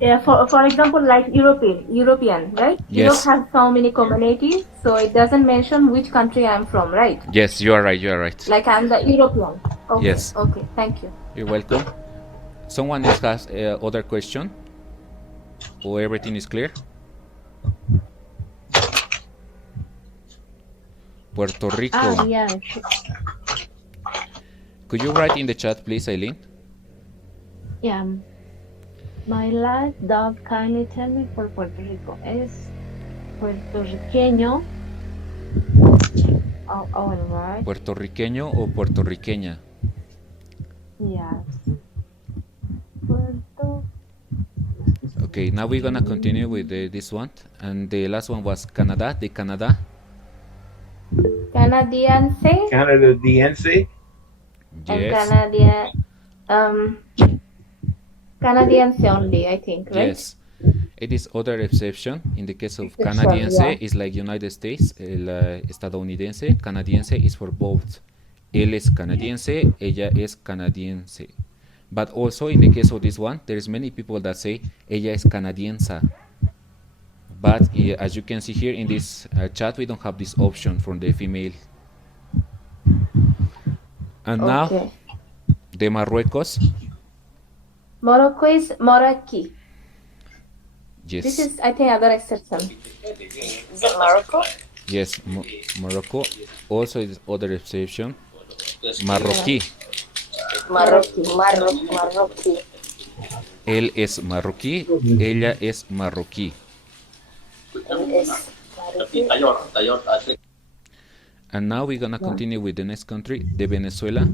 Yeah, for example, like European, right? Yes. Europe has so many communities, so it doesn't mention which country I'm from, right? Yes, you are right. You are right. Like I'm the European. Okay. Yes. Okay. Thank you. You're welcome. Someone else has other question? Or everything is clear? Puerto Rico. Yeah. Could you write in the chat, please, Eileen? Yeah. My last dog, kindly tell me for Puerto Rico. Es puertorriqueño. Oh, all right. ¿Puertorriqueño o puertorriqueña? Yes. Puerto. Okay, now we're gonna continue with this one. And the last one was Canada, the Canada. Canadiense Canadiense. and Yes, Canadiense only, I think, right? yes. It is other exception. In the case of Exception, Canadiense, yeah. is like United States. El estadounidense, canadiense is for both. Él es canadiense, ella es canadiense. But also in the case of this one, there's many people that say ella es canadiense. But as you can see here in this chat, we don't have this option from the female. And now, Okay. de Marruecos. Morocco is Morocco. Yes. This is, I think, other exception. Is it Morocco? Yes, Morocco. Also is other exception. Marroquí. Marroquí. Él es marroquí, ella es marroquí. Él es marroquí. And now we're gonna continue with the next country, de Venezuela.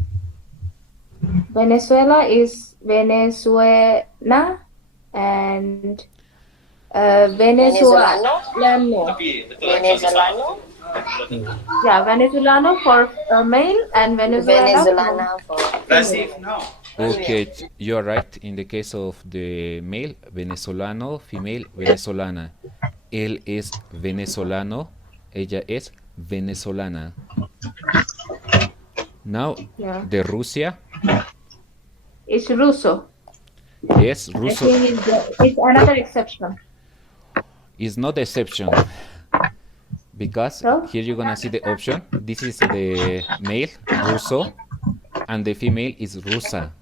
Venezuela is Venezuela and Venezuelano. Venezolano. Yeah, Venezolano for male and Venezuela for female. Okay, you're right. In the case of the male, venezolano, female, venezolana. Él es venezolano, ella es venezolana. Now, Yeah. de Rusia. It's Russo. Yes, I Russo think it's another exception. is not the exception. Because So? here you're gonna see the option. This is the male, Russo, and the female is Rusa.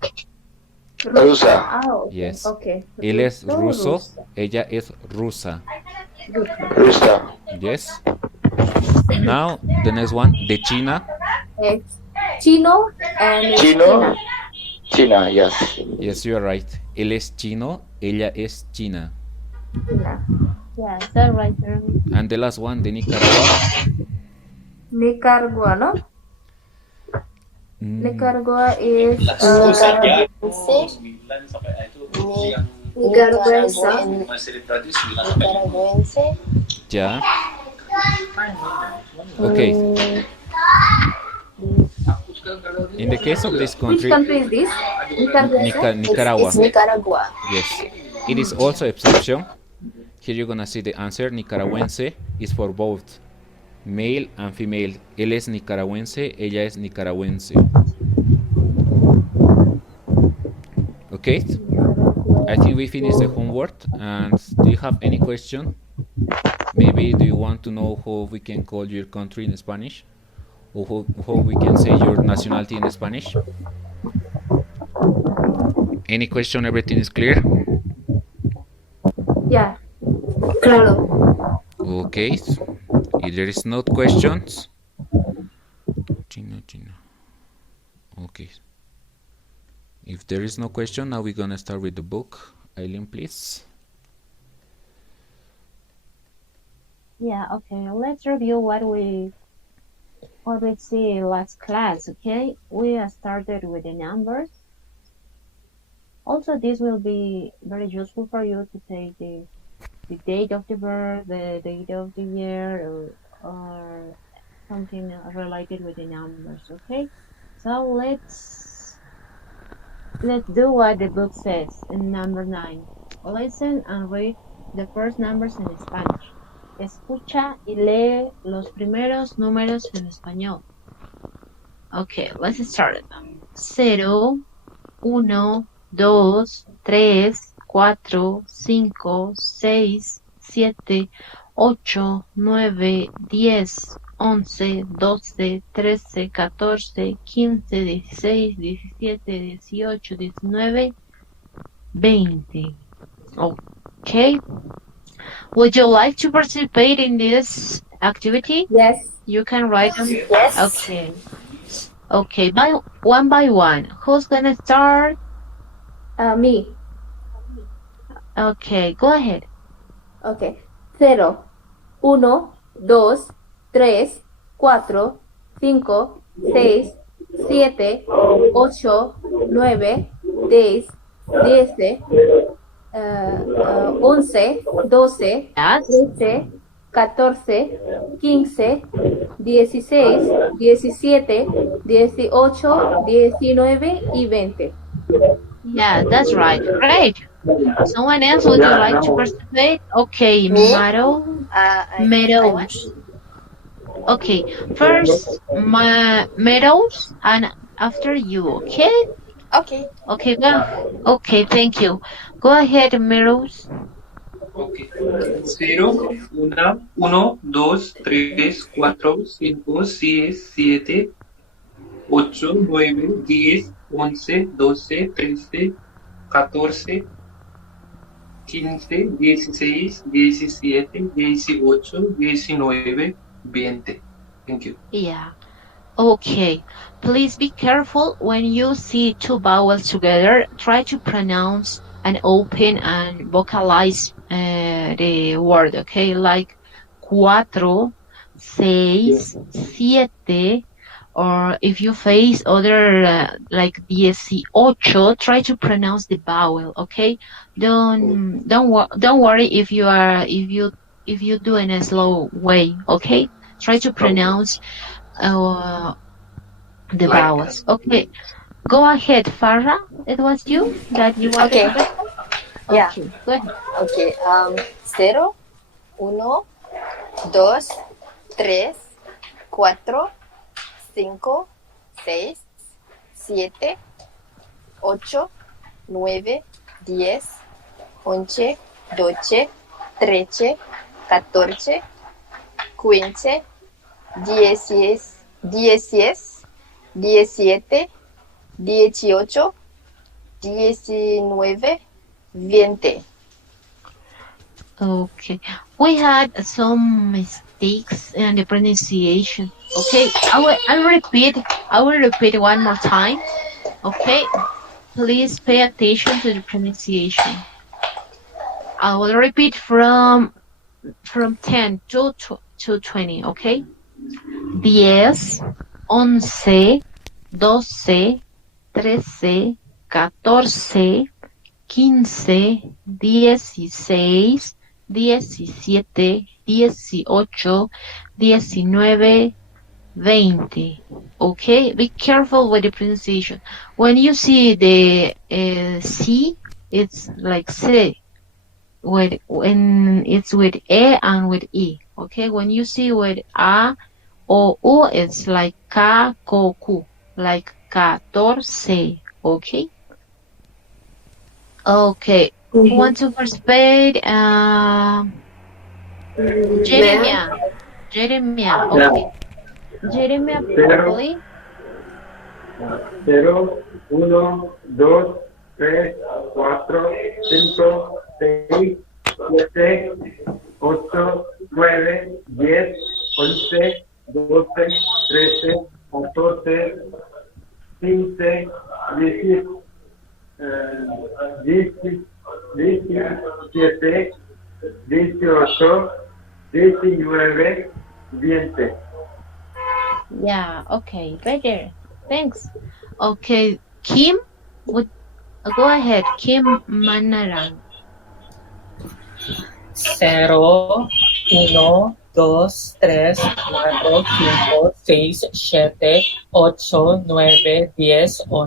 Rusa. Ah, okay. Yes. Okay. Él es ruso, Ruso. ella es rusa. Rusa. Yes. Now the next one, de China. It's Chino and Chino. China, yes. Yes, you are right. Él es chino, ella es china. China. Yeah, is that right, Jeremy? And the last one, de Nicaragua. Nicaragua, no? Mm, Nicaragua is Nicaragüense. ya. Okay. In the case of this which country, country is this? Nicaragua. Nicaragua. It's Nicaragua. Yes, it is also exception. Here you're gonna see the answer. Nicaragüense is for both male and female. Él es nicaragüense, ella es nicaragüense. Okay, I think we finished the homework. And do you have any question? Maybe do you want to know how we can call your country in Spanish? Or how we can say your nationality in Spanish? Any question? Everything is clear? Yeah. Claro. Okay, if there is no questions, China. Okay. If there is no question, now we're gonna start with the book. Eileen, please. Yeah, okay. Let's review what we see last class, okay? We started with the numbers. Also, this will be very useful for you to take the date of the birth, the date of the year, or something related with the numbers, okay? So let's do what the book says in number 9. Listen and read the first numbers in Spanish. Escucha y lee los primeros números en español. Okay, let's start. 0, 1, 2, 3, 4, 5, 6, 7, 8, 9, 10, 11, 12, 13, 14, 15, 16, 17, 18, 19, 20. Okay. Would you like to participate in this activity? Yes. You can write them. Yes. Okay. Okay, by one. Who's gonna start? Me. Okay, go ahead. Okay. 0, 1, 2, 3, 4, 5, 6, 7, 8, 9, 10, 11, 11, 12, Yes. 13, 14, 15, 16, 17, 18, 19 y 20. Yeah, that's right. Great. Someone else, would you like to participate? Okay, Me? Meadows. Okay, first Meadows, and after you. Okay. Okay. Okay, go. Okay, thank you. Go ahead, Meros. Ok. 0, 1, 2, 3, 4, 5, 6, 7, 8, 9, 10, 11, 12, 13, 14, 15, 16, 17, 18, 19, 20. Thank you. Yeah. Okay. Please be careful when you see two vowels together. Try to pronounce and open and vocalize the word, okay? Like cuatro, seis, siete, or if you face other like 18, try to pronounce the vowel, okay? Don't worry if you do in a slow way, okay? Try to pronounce the vowels. Okay, go ahead, Farah. It was you that you wanted to Okay. practice? Yeah. Okay, go ahead. Okay. 0, 1, 2, 3, 4, 5, 6, 7, 8, 9, 10, 11, 12, 13, 14, 15, 16, 17, 18, 19, 20. Okay, we had some mistakes in the pronunciation. Okay, I will repeat one more time. Okay, please pay attention to the pronunciation. I will repeat from 10 to 20. Okay, 10, 11, 12, 13, 14, 15, 16, 17, 18, 19, 20. Okay, be careful with the pronunciation. When you see the C, it's like C. When it's with A and with E. Okay, when you see with A or U, it's like Ka, Ko, Ku, like 14. Okay. Okay. Who wants to participate? Jeremiah. Jeremiah. Okay. Jeremiah, please. 0, 1, 2, 3, 4, 5, 6, 7, 8, 9, 10, 11, 12, 13, 14, 15, 16, 17, 18, 19, 20. Yeah, okay, better. Thanks. Okay, Kim, go ahead. Kim Manarang. 0, 1, 2, 3, 4, 5, 6, 7, 8, 9, 10, 11, 12,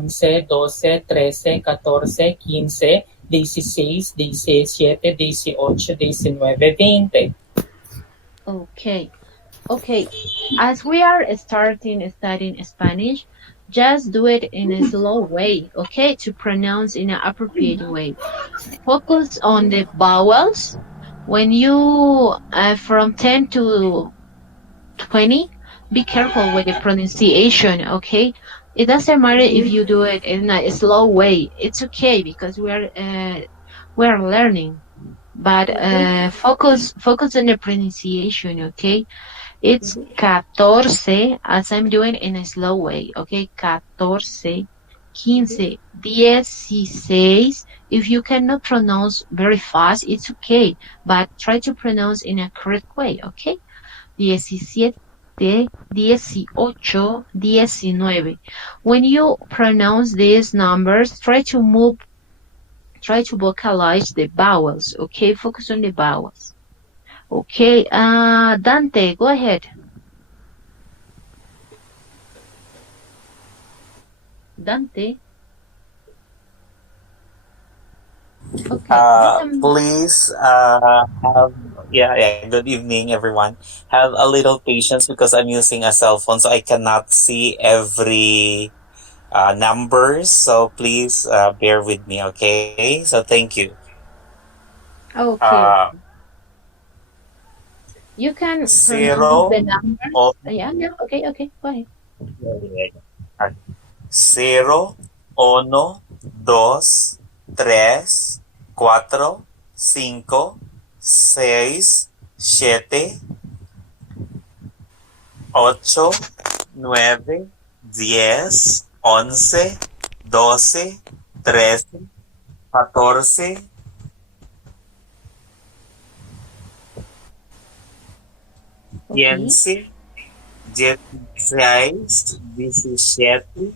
13, 14, 15, 16, 17, 18, 19, 20. Okay. Okay. As we are studying Spanish, just do it in a slow way, okay? To pronounce in an appropriate way. Focus on the vowels. When you from 10 to 20, be careful with the pronunciation, okay? It doesn't matter if you do it in a slow way. It's okay because we are learning. But focus on the pronunciation, okay? It's 14, as I'm doing in a slow way, okay? 14, 15, 16. If you cannot pronounce very fast, it's okay, but try to pronounce in a correct way, okay? 17, 18, 19. When you pronounce these numbers, try to vocalize the vowels, okay? Focus on the vowels. Okay, Dante, go ahead. Dante. Okay. Please good evening everyone. Have a little patience because I'm using a cell phone so I cannot see every numbers, so please bear with me, okay? So thank you. Okay. You can pronounce Zero. the numbers. Yeah, okay, go ahead. 0, 1, 2, 3, 4, 5, 6, 7, 8, 9, 10, 11, 12, 13, 14, 15, 16, 17,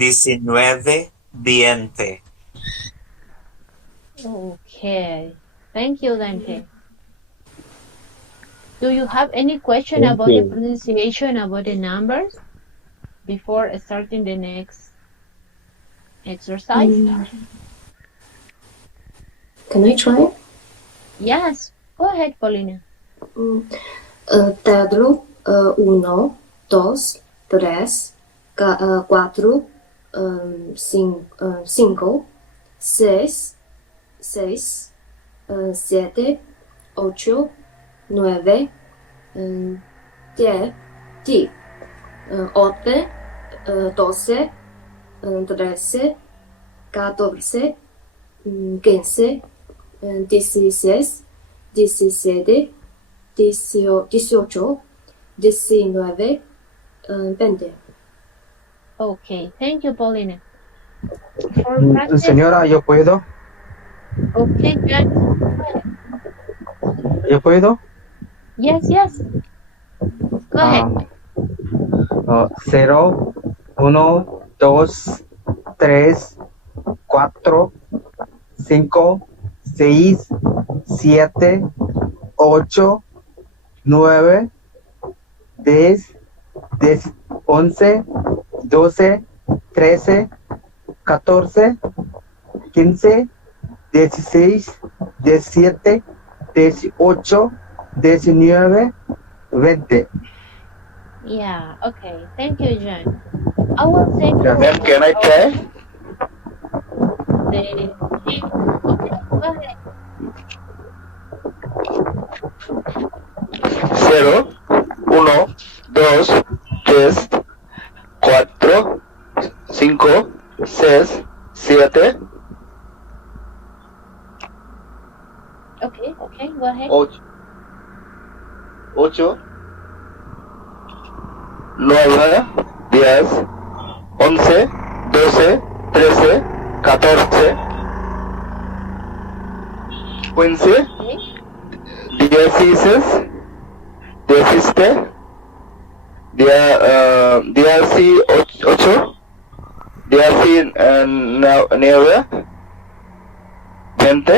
18, 19, 20. Okay. Thank you, Dante. Do you have any question Thank about the you. pronunciation about the numbers before starting the next exercise? Can I try? Yes. Go ahead, Paulina. Pedro, 1, 2, 3, 4, 5, 6, 7, 8, 9, 10, 11, 12, 13, 14, 15, 16, 17, 18, 19, 20. Okay. Thank you, Paulina. For practice. Señora, ¿yo puedo? Okay, Jan. ¿Yo puedo? Yes. Go ahead. 0, 1, 2, 3, 4, 5, 6, 7, 8, 9, 10, 11, 12, 13, 14, 15, 16, 17, 18, 19, 20. Yeah, okay. Thank you, John. I will send you Ma'am, can I try? the... Okay, go ahead. 0, 1, 2, 3, 4, 5, 6, 7, Okay, go ahead. 8, 9, 10, 11, 12, 13, 14, 15, 16, 17, 18, 19, 20.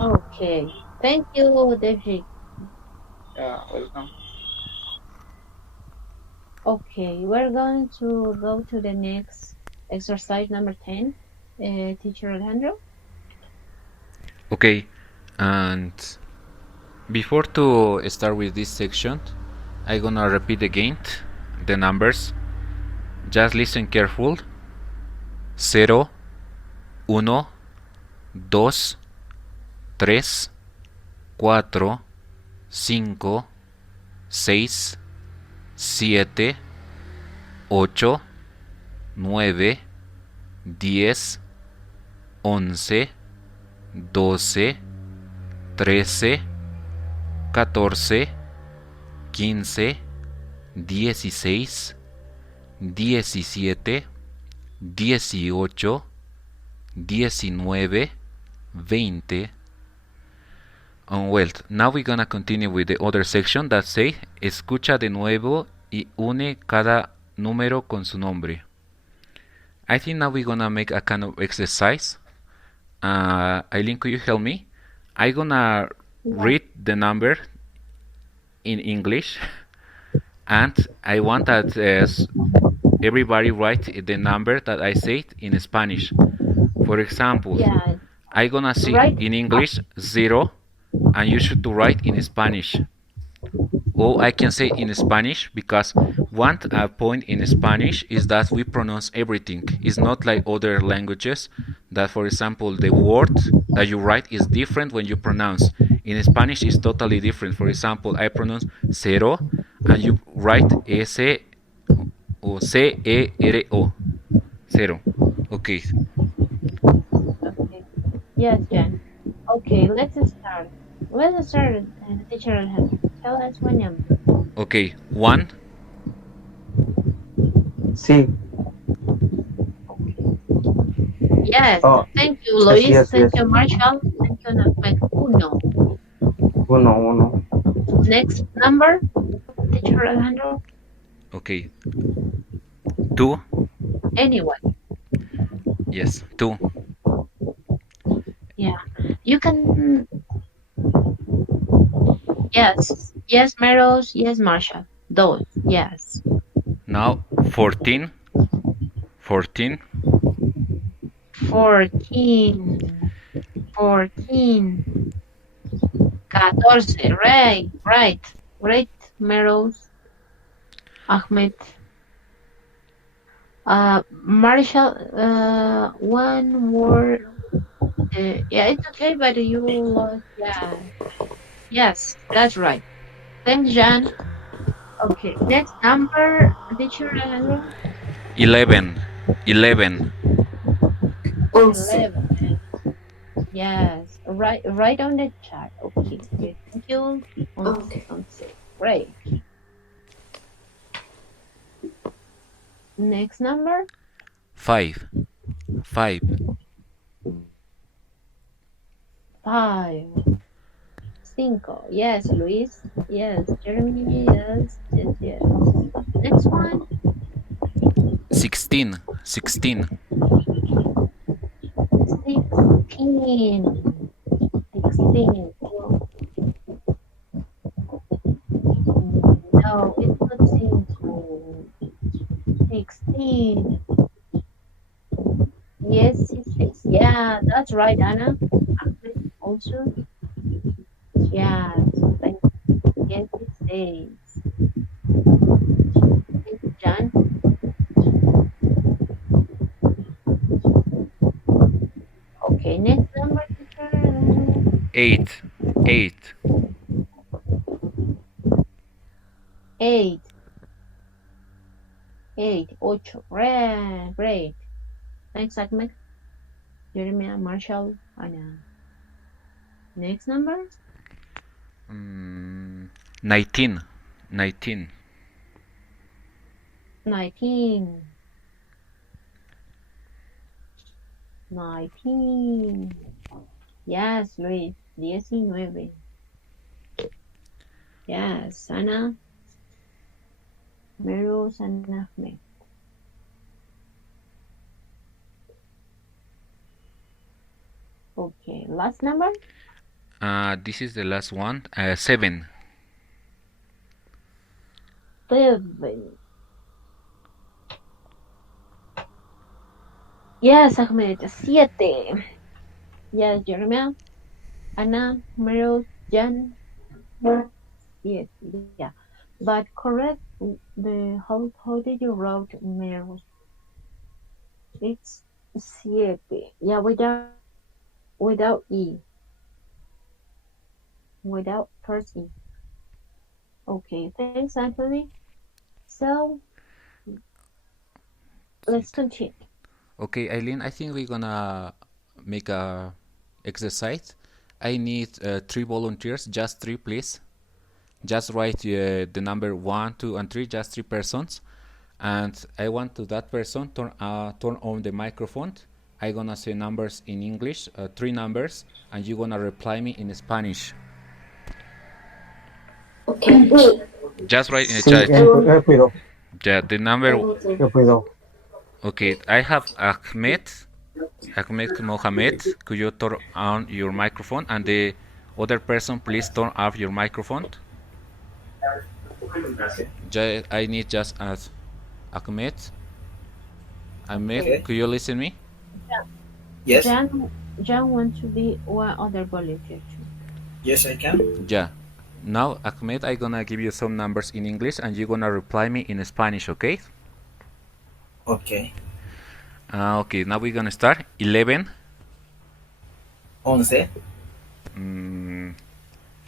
Okay. Thank you, David. Yeah, welcome. Okay, we're going to go to the next exercise number 10. Teacher Alejandro? Okay, and before to start with this section, I'm gonna repeat again the numbers. Just listen careful. 0, 1, 2, 3, 4, 5, 6, 7, 8, 9, 10, 11, 12, 13, 14, 15, 16, 17, 18, 19, 20. Well, now we're gonna continue with the other section that say, escucha de nuevo y une cada número con su nombre. I think now we're gonna make a kind of exercise. Aileen, could you help me? I'm gonna read the number in English, and I want that everybody write the number that I said in Spanish. For example, I'm gonna say in English 0, and you should write in Spanish or I can say in Spanish, because one point in Spanish is that we pronounce everything. It's not like other languages that, for example, the word that you write is different when you pronounce. In Spanish, it's totally different. For example, I pronounce cero, and you write S or C-E-R-O. Zero. Okay. Okay. Yes, Jen. Okay, let's start. Let's start, teacher Alejandro. Tell us one number. Okay. 1. Sí. Yes. Oh, Thank you, Luis. yes, Thank yes. you, Marshall. Thank you, Nafmek. Uno. Uno. Next number, teacher Alejandro. Okay. 2. Anyone. Yes. 2. Yeah. You can. Yes. Yes, Meadows. Yes, Marshall. Those. Yes. Now 14. 14. 14. 14. 14. Right. Meadows. Ahmed. Marshall, one word. Yeah, it's okay, but you lost. Yeah. Yes, that's right. Thanks, Jan. Okay, next number, teacher Alejandro. 11. 11. 11. Yes, right on the chat. Okay, good. Thank you. Okay. Great. Next number. 5. 5. 5. 5. Yes, Luis. Yes, Jeremy. Yes. Next one. 16. 16. 16. 16. No, it's not 16. Yes, 6. Yeah, that's right, Anna. Also. Yes. Yes, it says. Thank you, John. Okay, next number, teacher. 8. 8. 8. 8. 8. Great. Thanks, Ahmed. Jeremiah, Marshall, Anna. Next number. 19. 19. 19. 19. Yes, Luis. 19. Yes, Ana. Meru and Ahmed. Okay, last number. This is the last one. 7. 7. Yes, Ahmed. 7. Yes, Jeremiah, Anna, Meryl, Jan. 7. Yeah, but correct the how did you write Meryl? It's 7. Yeah, without e. Without first e. Okay, thanks, Anthony. So let's continue. Okay, Eileen, I think we're gonna make a exercise. I need 3 volunteers, just 3, please. Just write the number 1, 2, and 3, just 3 persons. And I want to that person turn on the microphone. I'm gonna say numbers in English, 3 numbers, and you're gonna reply me in Spanish. Okay. Just write in the Sí, chat. puedo. Yeah, the number. Yo puedo. Okay, I have Ahmed Mohamed. Could you turn on your microphone? And the other person, please turn off your microphone. I need just as Ahmed. Ahmed, Okay. could you listen me? Yes. Jan wants to be one other volunteer too. Yes, I can. Yeah. Now, Ahmed, I'm gonna give you some numbers in English and you're gonna reply me in Spanish, okay? Okay. Okay, now we're gonna start. 11. 11.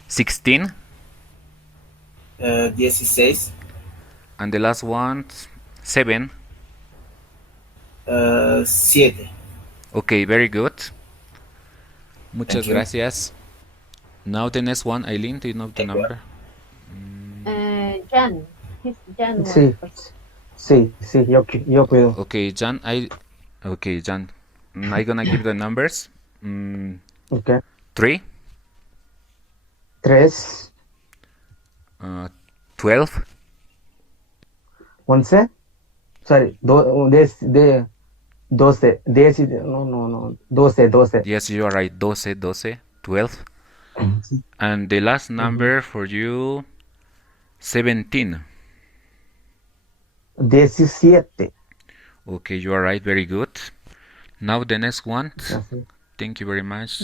16. 16. And the last one, 7. 7. Okay, very good. Muchas Thank you. gracias. Now the next one, Eileen, do you know the number? Jan. Jan Sí, sí, yo puedo. Okay, Jan, okay, Jan. I'm gonna give the numbers. Okay. 3. 3, 12. 11. Sorry, 12. No. 12. Yes, you are right. 12. 12. And the last number for you, 17. 17. Okay, you are right. Very good. Now the next one. Thank you very much.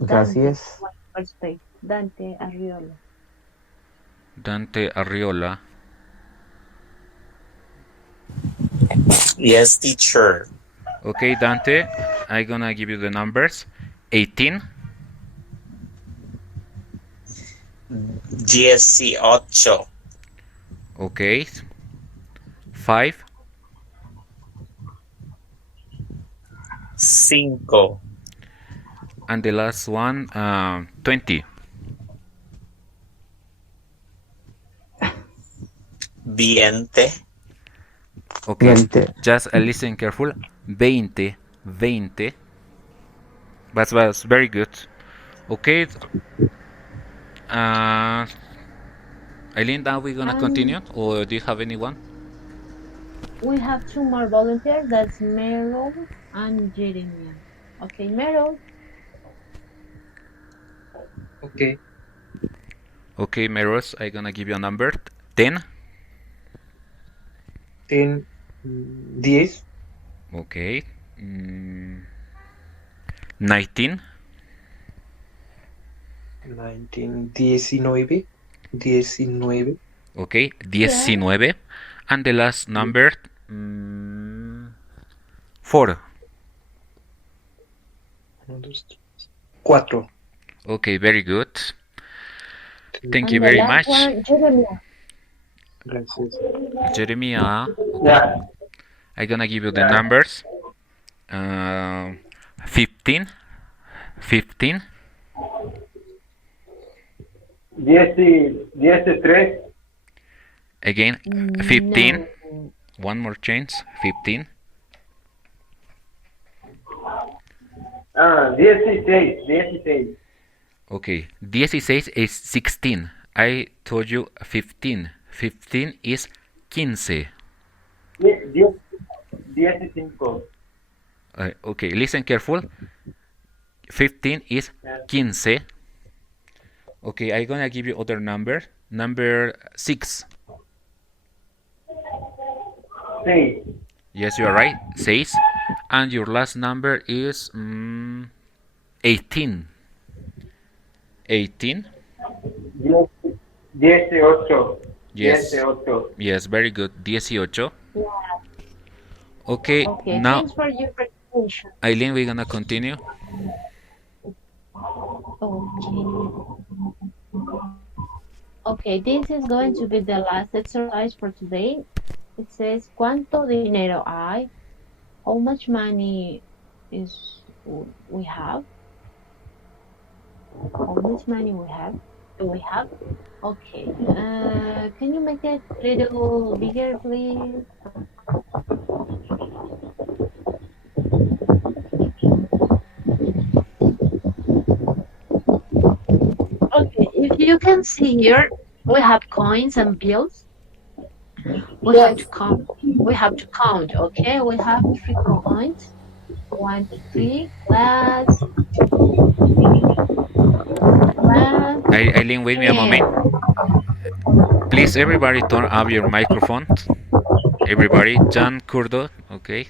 Gracias. Dante Arriola. Dante Arriola. Yes, teacher. Okay, Dante, I'm gonna give you the numbers. 18. GSC 8. Okay. 5. 5. And the last one, 20. 20. Okay, 20. just listen careful. 20. That's very good. Okay. Eileen, now we're gonna continue, or do you have anyone? We have 2 more volunteers. That's Meryl and Jeremiah. Okay, Meryl. Okay. Okay, Meros, I'm gonna give you a number. 10. 10. 10. Okay. 19. 19. 19. 19. Okay, 19. And the last number, 4. 4. Okay, very good. Thank you very much. Jeremiah. Yeah. I'm gonna give you the numbers. 15. 15. 13. Again, 15. One more change. 15. 16. Okay, 16 is 16. I told you 15. 15 is 15. 15. Okay, listen careful. 15 is 15. Okay, I'm gonna give you other number. Number 6. 6. Yes, you are right. 6. And your last number is 18. 18. 18. Yes. 18. Yes, very good. 18. Okay, Okay, now, thanks for your presentation. Eileen, we're gonna continue. Okay, this is going to be the last exercise for today. It says, ¿Cuánto dinero hay? How much money we have? How much money do we have? Okay, can you make it a little bigger, please? Okay, if you can see here, we have coins and bills. We have to count. Okay, we have 3 coins. 1, 2, 3. Last. Eileen, wait me a moment. Please, everybody, turn up your microphone. Everybody, Jan Kurdo, okay.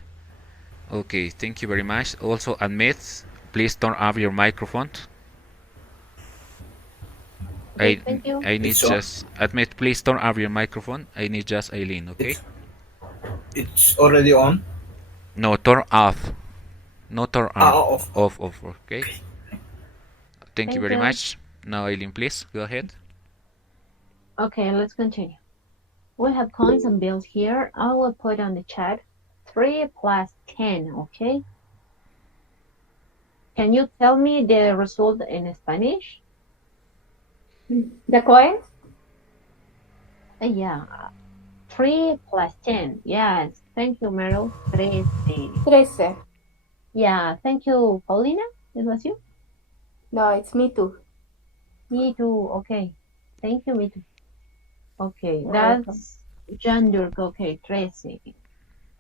Okay, thank you very much. Also, Ahmed, please turn up your microphone. Okay, thank you. I need It's on. just admit, please turn off your microphone. I need just Eileen, okay? It's already on. No, turn off. No, turn on. Off. Off, okay? Thank you Thank very you. much. Now, Eileen, please, go ahead. Okay, let's continue. We have coins and bills here. I will put on the chat 3 plus 10, okay? Can you tell me the result in Spanish? The coins? Yeah. 3 plus 10. Yes. Thank you, Meryl. 13. 13. Yeah. Thank you, Paulina. It was you? No, it's me too. Me too. Okay. Thank you, me too. Okay. You're That's John Dirk. Okay. 13.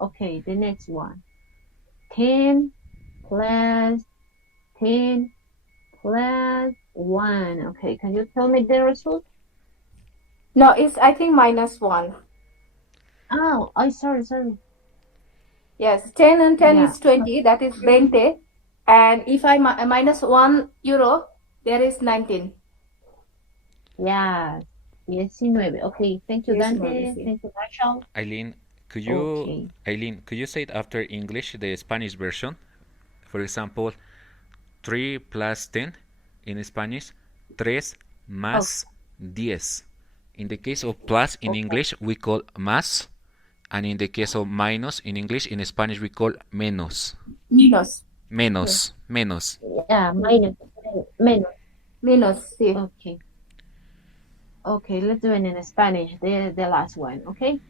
Okay. The next one. 10 plus 10 plus 1. Okay. Can you tell me the result? No, it's I think -1. Oh, sorry. Yes, 10 and 10 Yeah. is 20. That is 20. And if I minus €1, there is 19. Yeah. 19. Okay. Thank you, Dante. 19, sí. Thank you, Marshall. Eileen, Okay. could you say it after English, the Spanish version? For example, 3 plus 10 in Spanish, 3 más 10. In the case of plus in English, we call más, and in the case of minus in English, in Spanish, we call menos. Menos. Menos. Yeah, menos. Menos, sí. Okay. Okay, let's do it in Spanish, the last one, okay?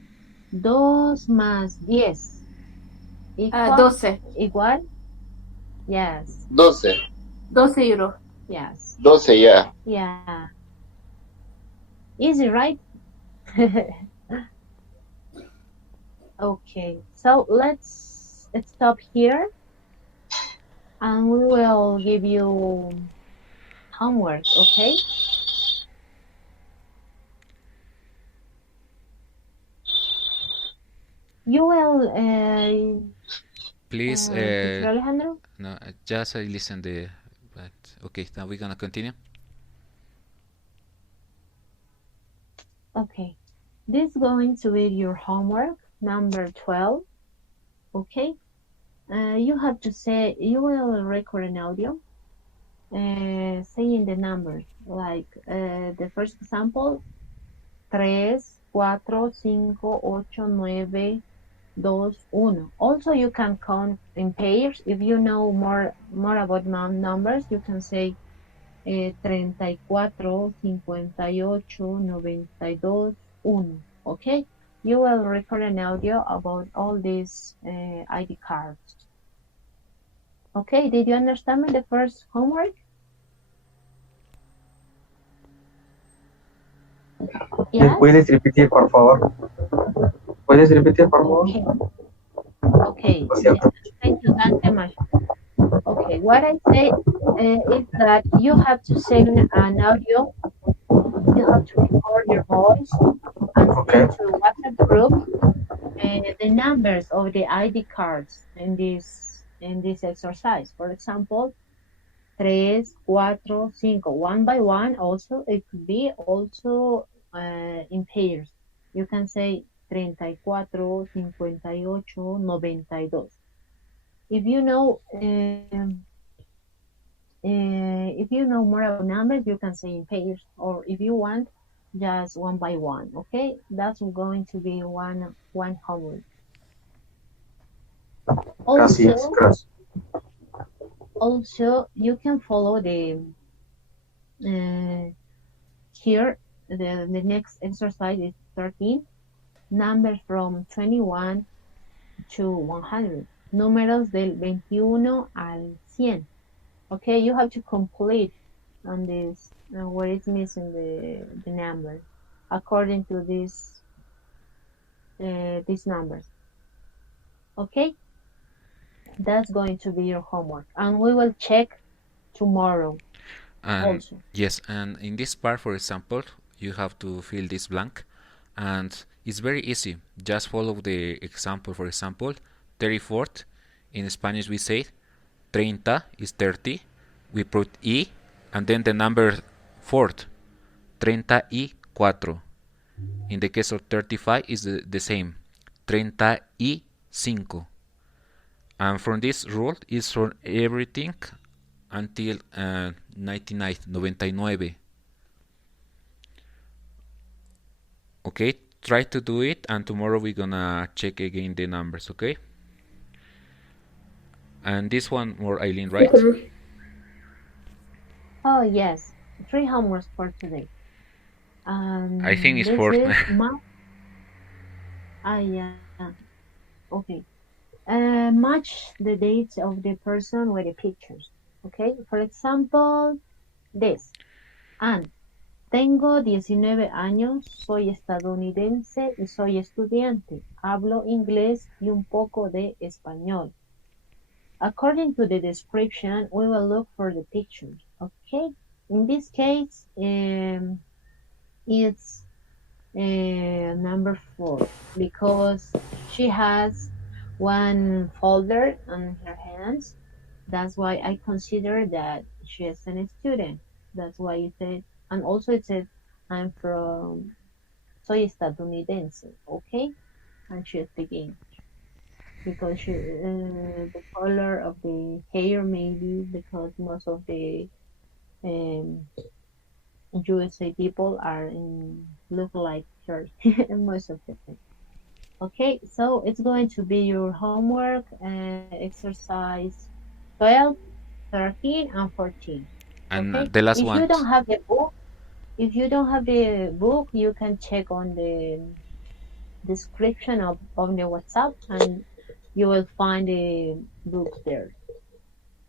2 más 10 equal, 12. igual? Yes, 12. 12 euro. yes, 12, yeah. yeah. Easy, right? Okay, so let's stop here and we will give you homework, okay? You will, Please, Mr. Alejandro? no, just I listen the, but okay, now we're gonna continue. Okay, this is going to be your homework, number 12, okay? You have to say, you will record an audio saying the numbers, like the first example, 3, 4, 5, 8, 9, 2, 1. Also, you can count in pairs. If you know more about numbers, you can say 34, 58, 92, 1. Okay? You will record an audio about all these ID cards. Okay, did you understand the first homework? Yes? ¿Puedes repetir, por favor? ¿Puedes repetir, por favor? Okay. Thank you, Dante. Okay, what I say is that you have to send an audio. You have to record your voice and send to WhatsApp group the numbers of the ID cards in this exercise. For example, 3, 4, 5, one by one. Also, it could be also in pairs. You can say 34, 58, 92. If you know more about numbers, you can say in pairs, or if you want, just one by one. Okay, that's going to be one homework. Also, you can follow the here the next exercise is 13. Numbers from 21 to 100. Números del 21 al 100. Okay, you have to complete on this where it's missing the number according to these numbers. Okay, that's going to be your homework, and we will check tomorrow. Also. Yes, and in this part, for example, you have to fill this blank, and it's very easy. Just follow the example. For example, 34th, in Spanish we say 30 is 30. We put E and then the number 4th. 34. In the case of 35 is the same. 35. And from this rule is for everything until 99. Okay, try to do it, and tomorrow we're gonna check again the numbers, okay? And this one more, Eileen, right? Oh, yes. 3 homeworks for today. I think it's This 4. is yeah. Okay. Match the dates of the person with the pictures. Okay. For example, this. Anne. Tengo 19 años, soy estadounidense y soy estudiante. Hablo inglés y un poco de español. According to the description, we will look for the pictures. Okay. In this case, it's number 4 because she has one folder on her hands. That's why I consider that she is a student. That's why it said, and also it said, soy estadounidense, okay? And she is speaking because she, the color of the hair maybe because most of the USA people are look like her most of the time. Okay, so it's going to be your homework exercise 12, 13, and 14. And okay? the last If one. you don't have the book, you can check on the description of the WhatsApp, and you will find the book there.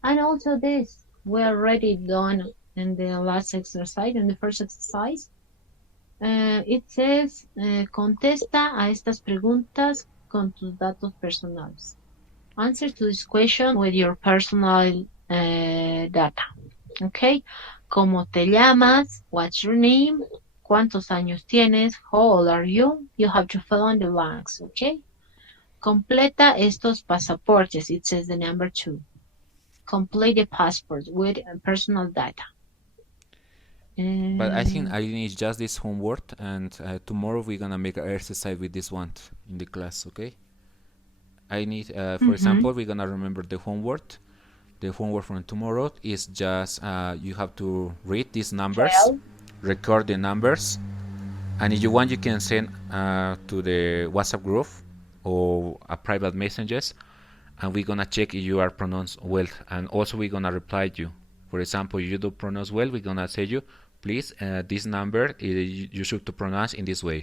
And also this, we already done in the last exercise, in the first exercise. It says, contesta a estas preguntas con tus datos personales. Answer to this question with your personal data. Okay. ¿Cómo te llamas? What's your name? ¿Cuántos años tienes? How old are you? You have to fill in the blanks. Okay. Completa estos pasaportes. It says the number 2. Complete the passport with personal data. But I think I need just this homework, and tomorrow we're gonna make an exercise with this one in the class, okay? I need, for example, we're gonna remember the homework. The homework from tomorrow is just you have to read these numbers, record the numbers, and if you want, you can send to the WhatsApp group or a private messages, and we're gonna check if you are pronounced well, and also we're gonna reply you. For example, if you do pronounce well, we're gonna say you, please, this number you should to pronounce in this way.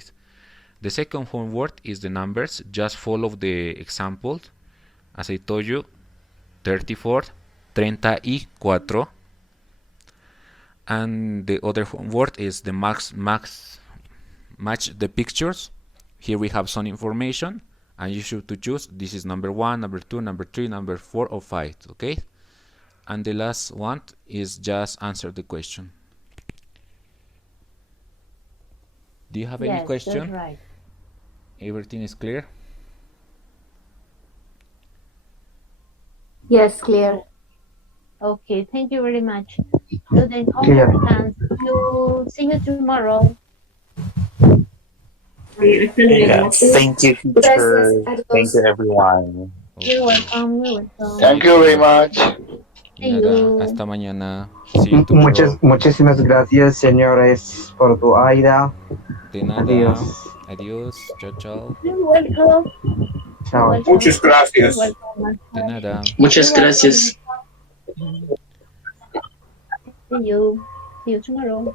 The second homework is the numbers. Just follow the example. As I told you, 34, 34. And the other homework is the match the pictures. Here we have some information, and you should to choose. This is number 1, number 2, number 3, number 4, or 5. Okay. And the last one is just answer the question. Do you have any question? That's right. Everything is clear? Yes, clear. Okay, thank you very much. So then, homework, and see you tomorrow. Yeah, thank you, teacher. Thank you, everyone. You're welcome. You're welcome. Thank you very much. Nada, hasta mañana. See you tomorrow. Muchísimas gracias, señores, por tu ayuda. De nada. Adiós. Adiós. Chao, chao. You're welcome. Chao. Muchas gracias. You're welcome. De nada. Muchas gracias. See you. See you tomorrow.